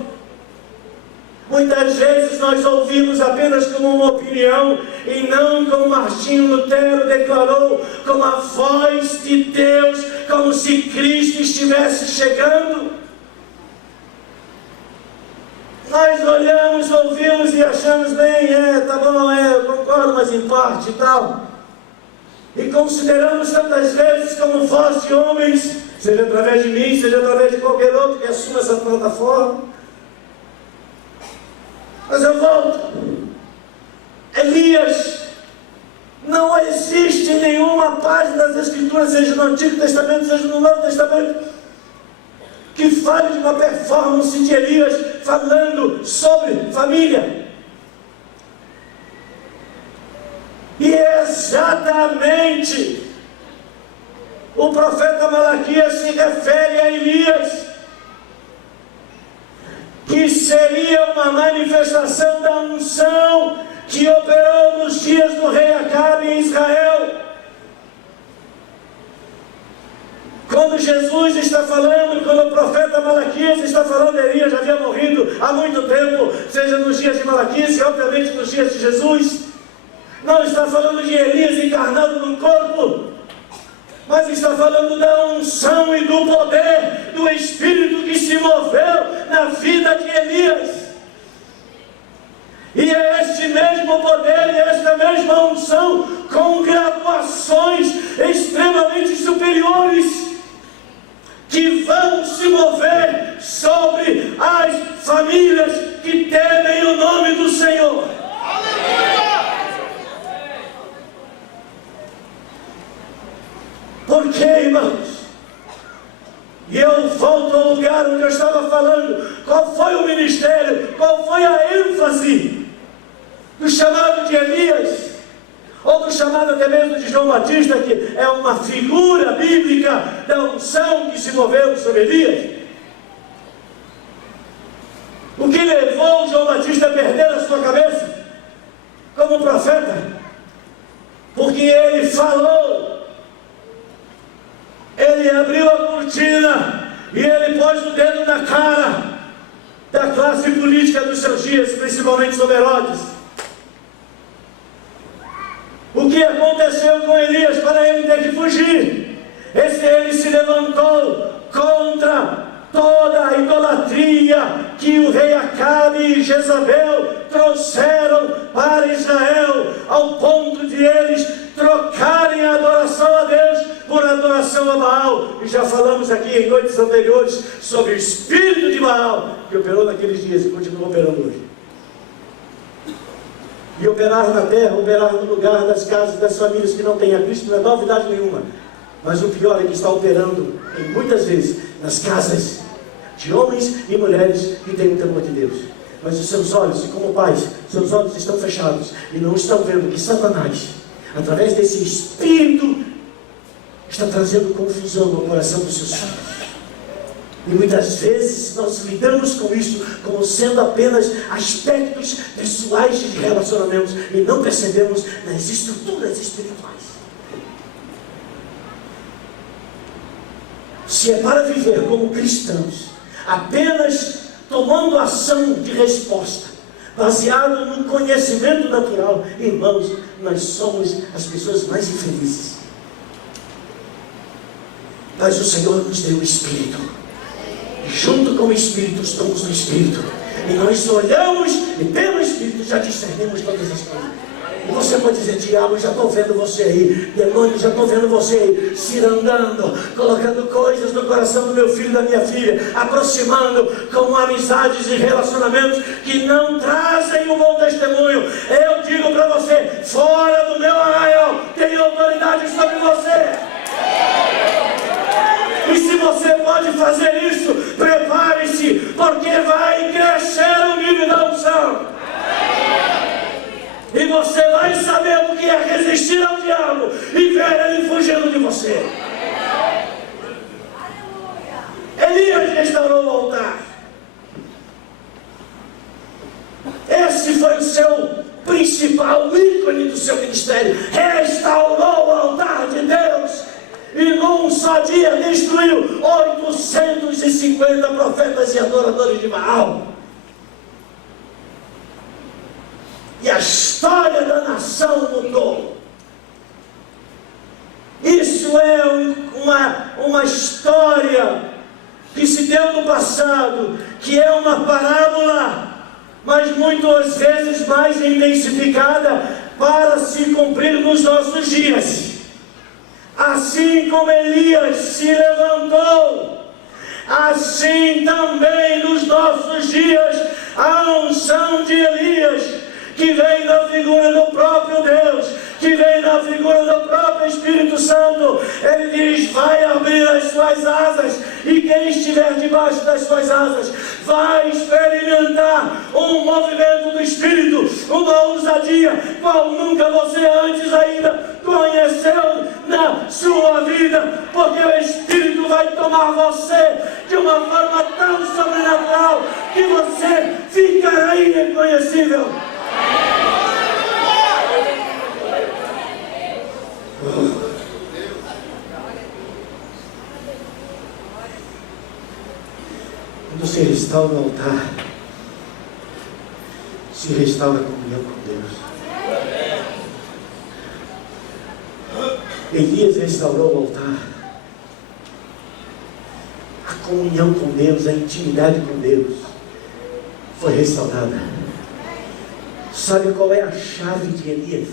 Muitas vezes nós ouvimos apenas como uma opinião, e não como Martinho Lutero declarou, como a voz de Deus, como se Cristo estivesse chegando. Nós olhamos, ouvimos e achamos bem, tá bom, eu concordo, mas em parte e tal. E consideramos tantas vezes como voz de homens, seja através de mim, seja através de qualquer outro que assuma essa plataforma. Mas eu volto. Elias, não existe nenhuma página das Escrituras, seja no Antigo Testamento, seja no Novo Testamento, que fale de uma performance de Elias falando sobre família. E é exatamente o profeta Malaquias se refere a Elias, que seria uma manifestação da unção que operou nos dias do rei Acabe em Israel. Quando Jesus está falando, quando o profeta Malaquias está falando, Elias já havia morrido há muito tempo, seja nos dias de Malaquias e obviamente nos dias de Jesus. Não está falando de Elias encarnado num corpo, mas está falando da unção e do poder do Espírito que se moveu na vida de Elias. E é este mesmo poder e esta mesma unção, com graduações extremamente superiores, que vão se mover sobre as famílias que temem o nome do Senhor. Por quê, irmãos? E eu volto ao lugar onde eu estava falando. Qual foi o ministério? Qual foi a ênfase do chamado de Elias? Ou do chamado até mesmo de João Batista, que é uma figura bíblica da unção que se moveu sobre Elias? O que levou João Batista a perder a sua cabeça como profeta? Porque ele falou. Ele abriu a cortina e ele pôs o dedo na cara da classe política dos seus dias, principalmente sobre Herodes. O que aconteceu com Elias para ele ter que fugir? Ele se levantou contra toda a idolatria que o rei Acabe e Jezabel trouxeram para Israel, ao ponto de eles trocarem a adoração a Deus por adoração a Baal. E já falamos aqui em noites anteriores sobre o espírito de Baal que operou naqueles dias e continua operando hoje. E operar na terra, operar no lugar das casas, das famílias que não têm a Cristo, não é novidade nenhuma. Mas o pior é que está operando, em muitas vezes, nas casas de homens e mulheres que têm o temor de Deus. Mas os seus olhos, e como pais, seus olhos estão fechados e não estão vendo que Satanás, através desse espírito, está trazendo confusão no coração dos seus filhos. E muitas vezes nós lidamos com isso como sendo apenas aspectos pessoais de relacionamentos e não percebemos nas estruturas espirituais. Se é para viver como cristãos, apenas tomando ação de resposta, baseado no conhecimento natural, irmãos, nós somos as pessoas mais infelizes. Mas o Senhor nos deu o Espírito. Junto com o Espírito, estamos no Espírito. E nós olhamos e pelo Espírito já discernimos todas as coisas. E você pode dizer: diabo, já estou vendo você aí. Demônio, já estou vendo você aí, cirandando, colocando coisas no coração do meu filho e da minha filha, aproximando com amizades e relacionamentos que não trazem um bom testemunho. Eu digo para você: fora do meu arraial, tenho autoridade sobre você. E se você pode fazer isso, prepare-se, porque vai crescer o nível da unção. E você vai saber o que é resistir ao diabo e ver ele fugindo de você. Elias restaurou o altar. Esse foi o seu principal ícone do seu ministério. Restaurou o altar de Deus. E num só dia destruiu 850 profetas e adoradores de Baal. E a história da nação mudou. Isso é uma história que se deu no passado, que é uma parábola, mas muitas vezes mais intensificada para se cumprir nos nossos dias. Assim como Elias se levantou, assim também nos nossos dias a unção de Elias, que vem da figura do próprio Deus, que vem da figura do próprio Espírito Santo. Ele diz: vai abrir as suas asas, e quem estiver debaixo das suas asas vai experimentar um movimento do Espírito, uma ousadia qual nunca você antes ainda conheceu na sua vida, porque o Espírito vai tomar você de uma forma tão sobrenatural que você ficará irreconhecível. Quando se restaura o altar, se restaura a comunhão com Deus. Elias restaurou o altar. A comunhão com Deus, a intimidade com Deus foi restaurada. Sabe qual é a chave de Elias?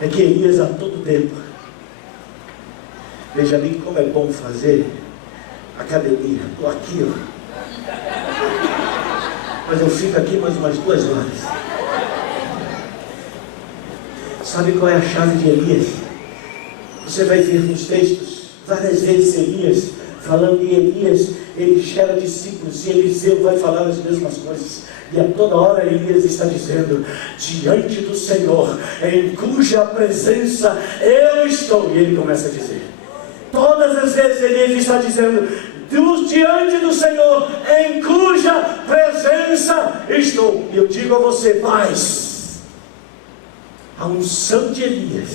É que Elias a todo tempo Veja bem como é bom fazer academia. Estou aqui, ó. Mas eu fico aqui mais umas 2 horas. Sabe qual é a chave de Elias? Você vai ver nos textos, várias vezes Elias, falando em Elias, ele gera discípulos, e Eliseu vai falar as mesmas coisas. E a toda hora Elias está dizendo: diante do Senhor, em cuja presença eu estou. E ele começa a dizer, todas as vezes Elias está dizendo: diante do Senhor, em cuja presença estou. E eu digo a você, mas a unção de Elias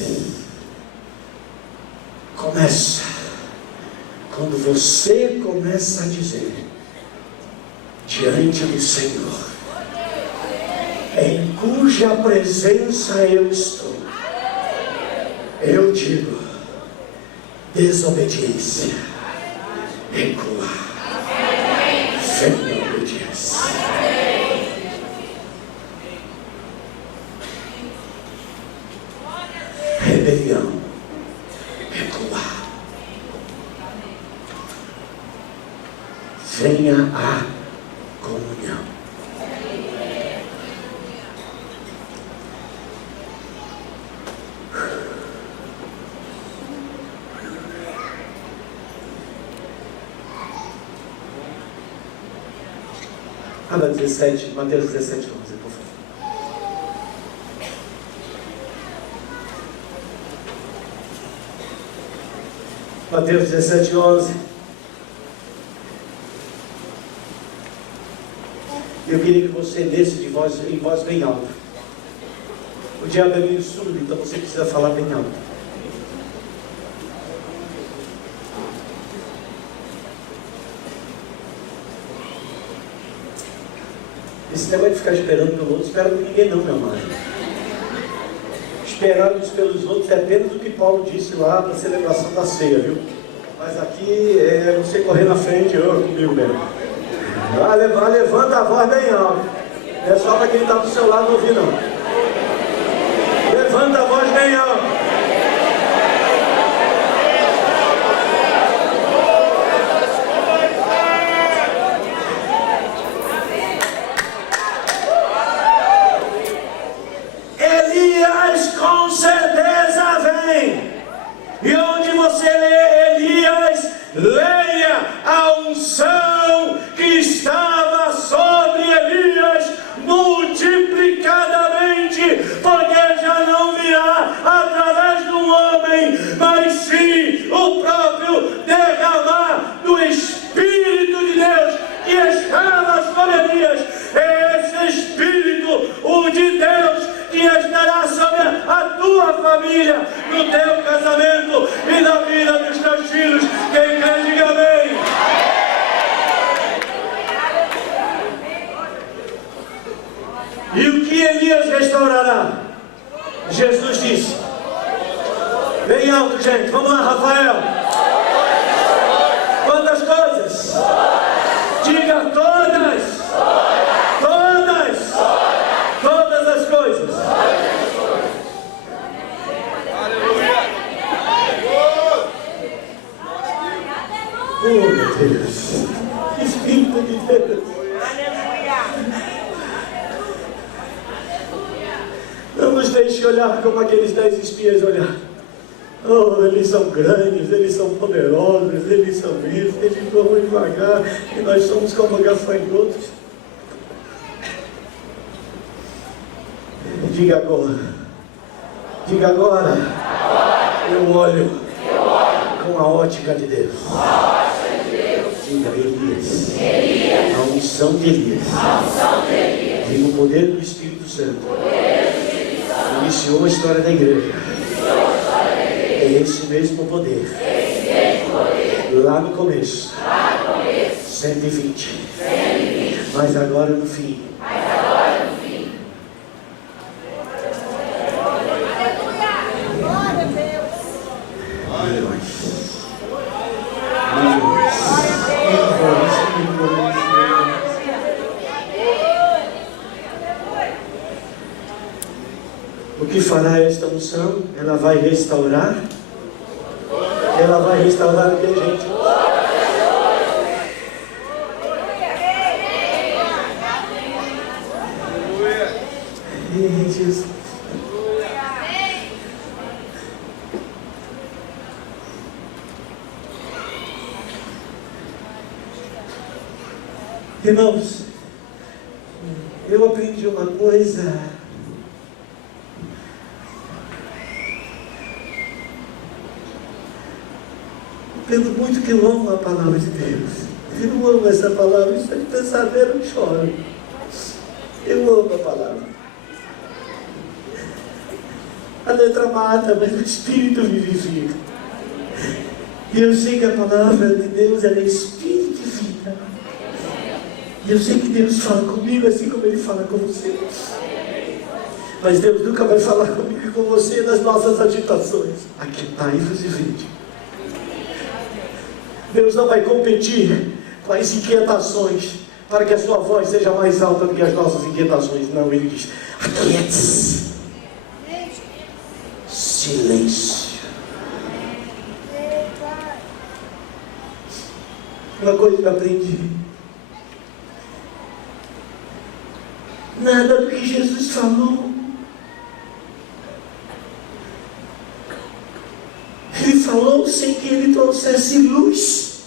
começa quando você começa a dizer: diante do Senhor, em cuja presença eu estou. Eu digo: desobediência, recuar, venha obediência. Rebelião, recuar, venha a comunhão. Abra 17, Mateus 17, 11, por favor. Mateus 17, 11. Eu queria que você lesse em voz bem alta. O diabo é meio surdo, então você precisa falar bem alto. Esse negócio de ficar esperando pelo outro, espera por ninguém não, meu amado. Esperar-nos pelos outros é apenas o que Paulo disse lá na celebração da ceia, viu? Mas aqui é você correr na frente, eu comigo mesmo. Levanta a voz bem alta. Não é só para quem está do seu lado não ouvir, não. Levanta a voz bem alta. Com certeza vem. E onde você lê Elias, leia a unção que estava sobre Elias multiplicadamente, porque já não virá através de um homem, mas sim o próprio derramar do Espírito de Deus que estava sobre Elias. Esse Espírito, o de Deus, que estará sobre a tua família, no teu casamento e na vida dos teus filhos. Quem crê, diga amém. E o que Elias restaurará? Jesus disse. Bem alto, gente. Vamos lá, Rafael. Quantas coisas? Diga todas. Todas. Todas as coisas. Oh, meu Deus. Espírito de Deus. Não nos deixe olhar como aqueles 10 espias olharam. Oh, eles são grandes, eles são poderosos, eles são isso, eles vão devagar, e nós somos como gafanhotos. Diga agora, eu olho com a ótica de Deus. Diga Elias, a unção de Elias, diga o poder do Espírito Santo, iniciou a história da igreja. É esse mesmo poder, lá no começo, 120, mas agora no fim. O que fará esta unção? Ela vai restaurar Ela vai restaurar o que, gente? Jesus. Irmãos, eu aprendi uma coisa. Pelo muito que eu amo a palavra de Deus. Eu amo essa palavra, só de pensar nela eu choro. Eu amo a palavra. A letra mata, mas o Espírito vivifica. E eu sei que a palavra de Deus é Espírito e vida. E eu sei que Deus fala comigo assim como Ele fala com você. Mas Deus nunca vai falar comigo e com você nas nossas agitações. Aquietai-vos e vinde. Deus não vai competir com as inquietações para que a sua voz seja mais alta do que as nossas inquietações. Não, Ele diz: aquiete-se. Silêncio. Uma coisa que eu aprendi: nada do que Jesus falou, Ele falou sem que Ele trouxesse luz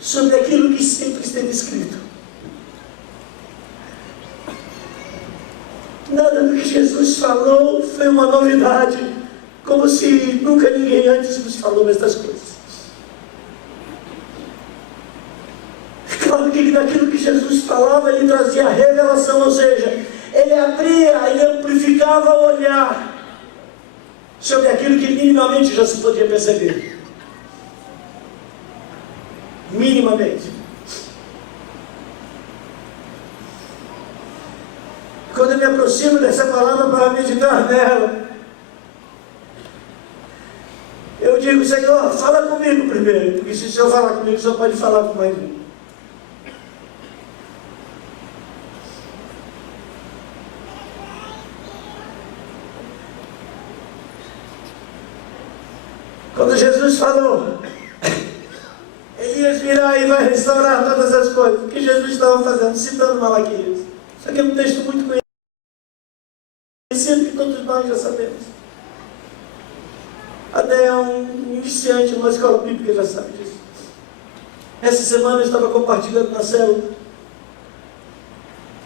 sobre aquilo que sempre esteve escrito. Nada do que Jesus falou foi uma novidade, como se nunca ninguém antes nos falou estas coisas. Claro que daquilo que Jesus falava, Ele trazia revelação, ou seja, Ele abria, Ele amplificava o olhar sobre aquilo que minimamente já se podia perceber. Minimamente. Quando eu me aproximo dessa palavra para meditar nela, eu digo: Senhor, fala comigo primeiro, porque se o Senhor falar comigo, o Senhor pode falar com mais um. Quando Jesus falou, Elias virá e vai restaurar todas as coisas, o que Jesus estava fazendo? Citando Malaquias. Isso aqui é um texto muito conhecido, que todos nós já sabemos. Até um iniciante numa escola bíblica já sabe disso. Essa semana eu estava compartilhando na célula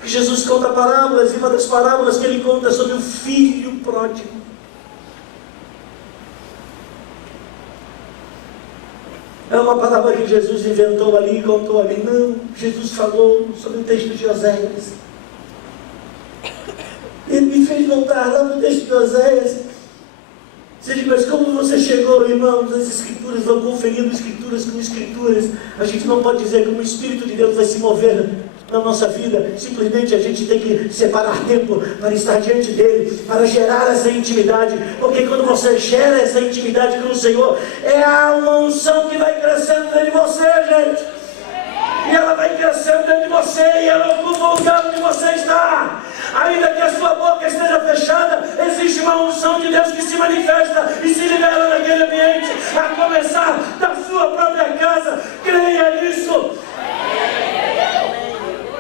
que Jesus conta parábolas, e uma das parábolas que Ele conta é sobre o filho pródigo. É uma palavra que Jesus inventou ali e contou ali. Não, Jesus falou sobre o texto de Oséias. Ele me fez voltar lá no texto de Oséias. Você diz: mas como você chegou, irmãos? As Escrituras vão conferindo Escrituras com Escrituras. A gente não pode dizer como o Espírito de Deus vai se mover na nossa vida. Simplesmente a gente tem que separar tempo para estar diante dEle, para gerar essa intimidade. Porque quando você gera essa intimidade com o Senhor, é uma unção que vai crescendo dentro de você, gente. E ela vai crescendo dentro de você, e ela ocupa o lugar onde você está. Ainda que a sua boca esteja fechada, existe uma unção de Deus que se manifesta e se libera naquele ambiente, a começar da sua própria casa. Creia nisso.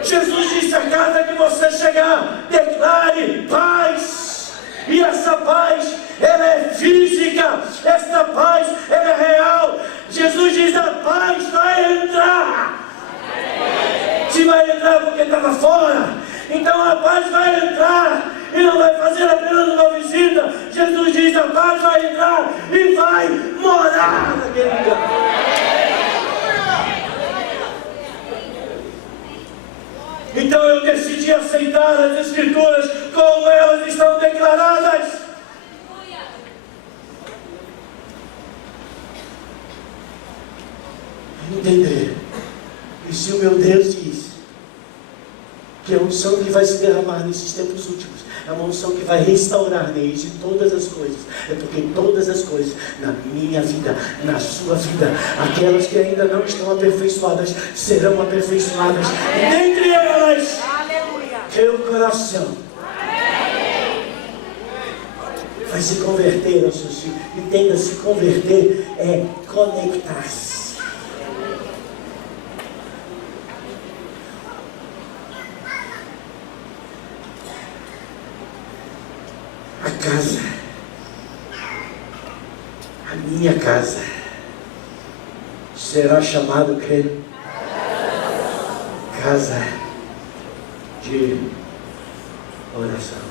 Jesus disse: a casa que você chegar, declare paz. E essa paz, ela é física. Essa paz, ela é real. Jesus diz: a paz vai entrar. Se vai entrar porque estava fora, então a paz vai entrar. E não vai fazer apenas uma visita. Jesus diz: a paz vai entrar e vai morar naquele lugar. Então eu decidi aceitar as Escrituras como elas estão declaradas. Entender. E se o meu Deus diz que é a unção que vai se derramar nesses tempos últimos, é uma unção que vai restaurar desde todas as coisas, é porque todas as coisas na minha vida, na sua vida, aquelas que ainda não estão aperfeiçoadas, serão aperfeiçoadas. Dentre elas, teu coração. vai se converter aos seus filhos. Entenda, se converter é conectar-se. A casa, a minha casa, será chamado o quê? Casa de oração.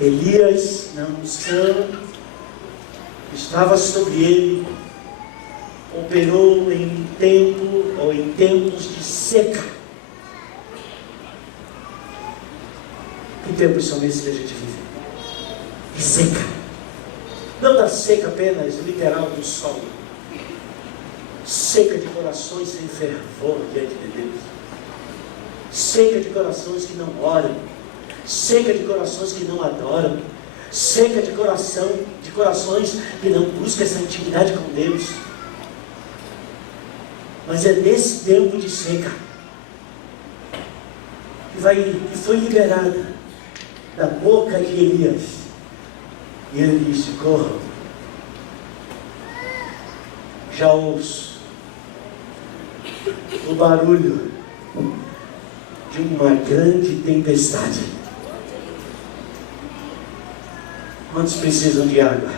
Elias, na unção que estava sobre ele, operou em tempo ou em tempos de seca. Que tempos são esses que a gente vive? De seca. Não da seca apenas literal do sol. Seca de corações sem fervor diante de Deus. Seca de corações que não oram. Seca de corações que não adoram. Seca de corações que não buscam essa intimidade com Deus. Mas é nesse tempo de seca que foi liberada da boca de Elias. E ele disse: corram, já ouço o barulho de uma grande tempestade. Quantos precisam de água?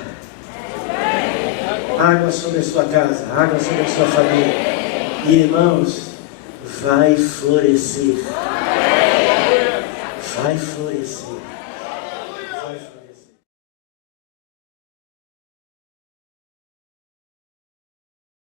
Água sobre a sua casa, água sobre a sua família. E, irmãos, vai florescer. Vai florescer.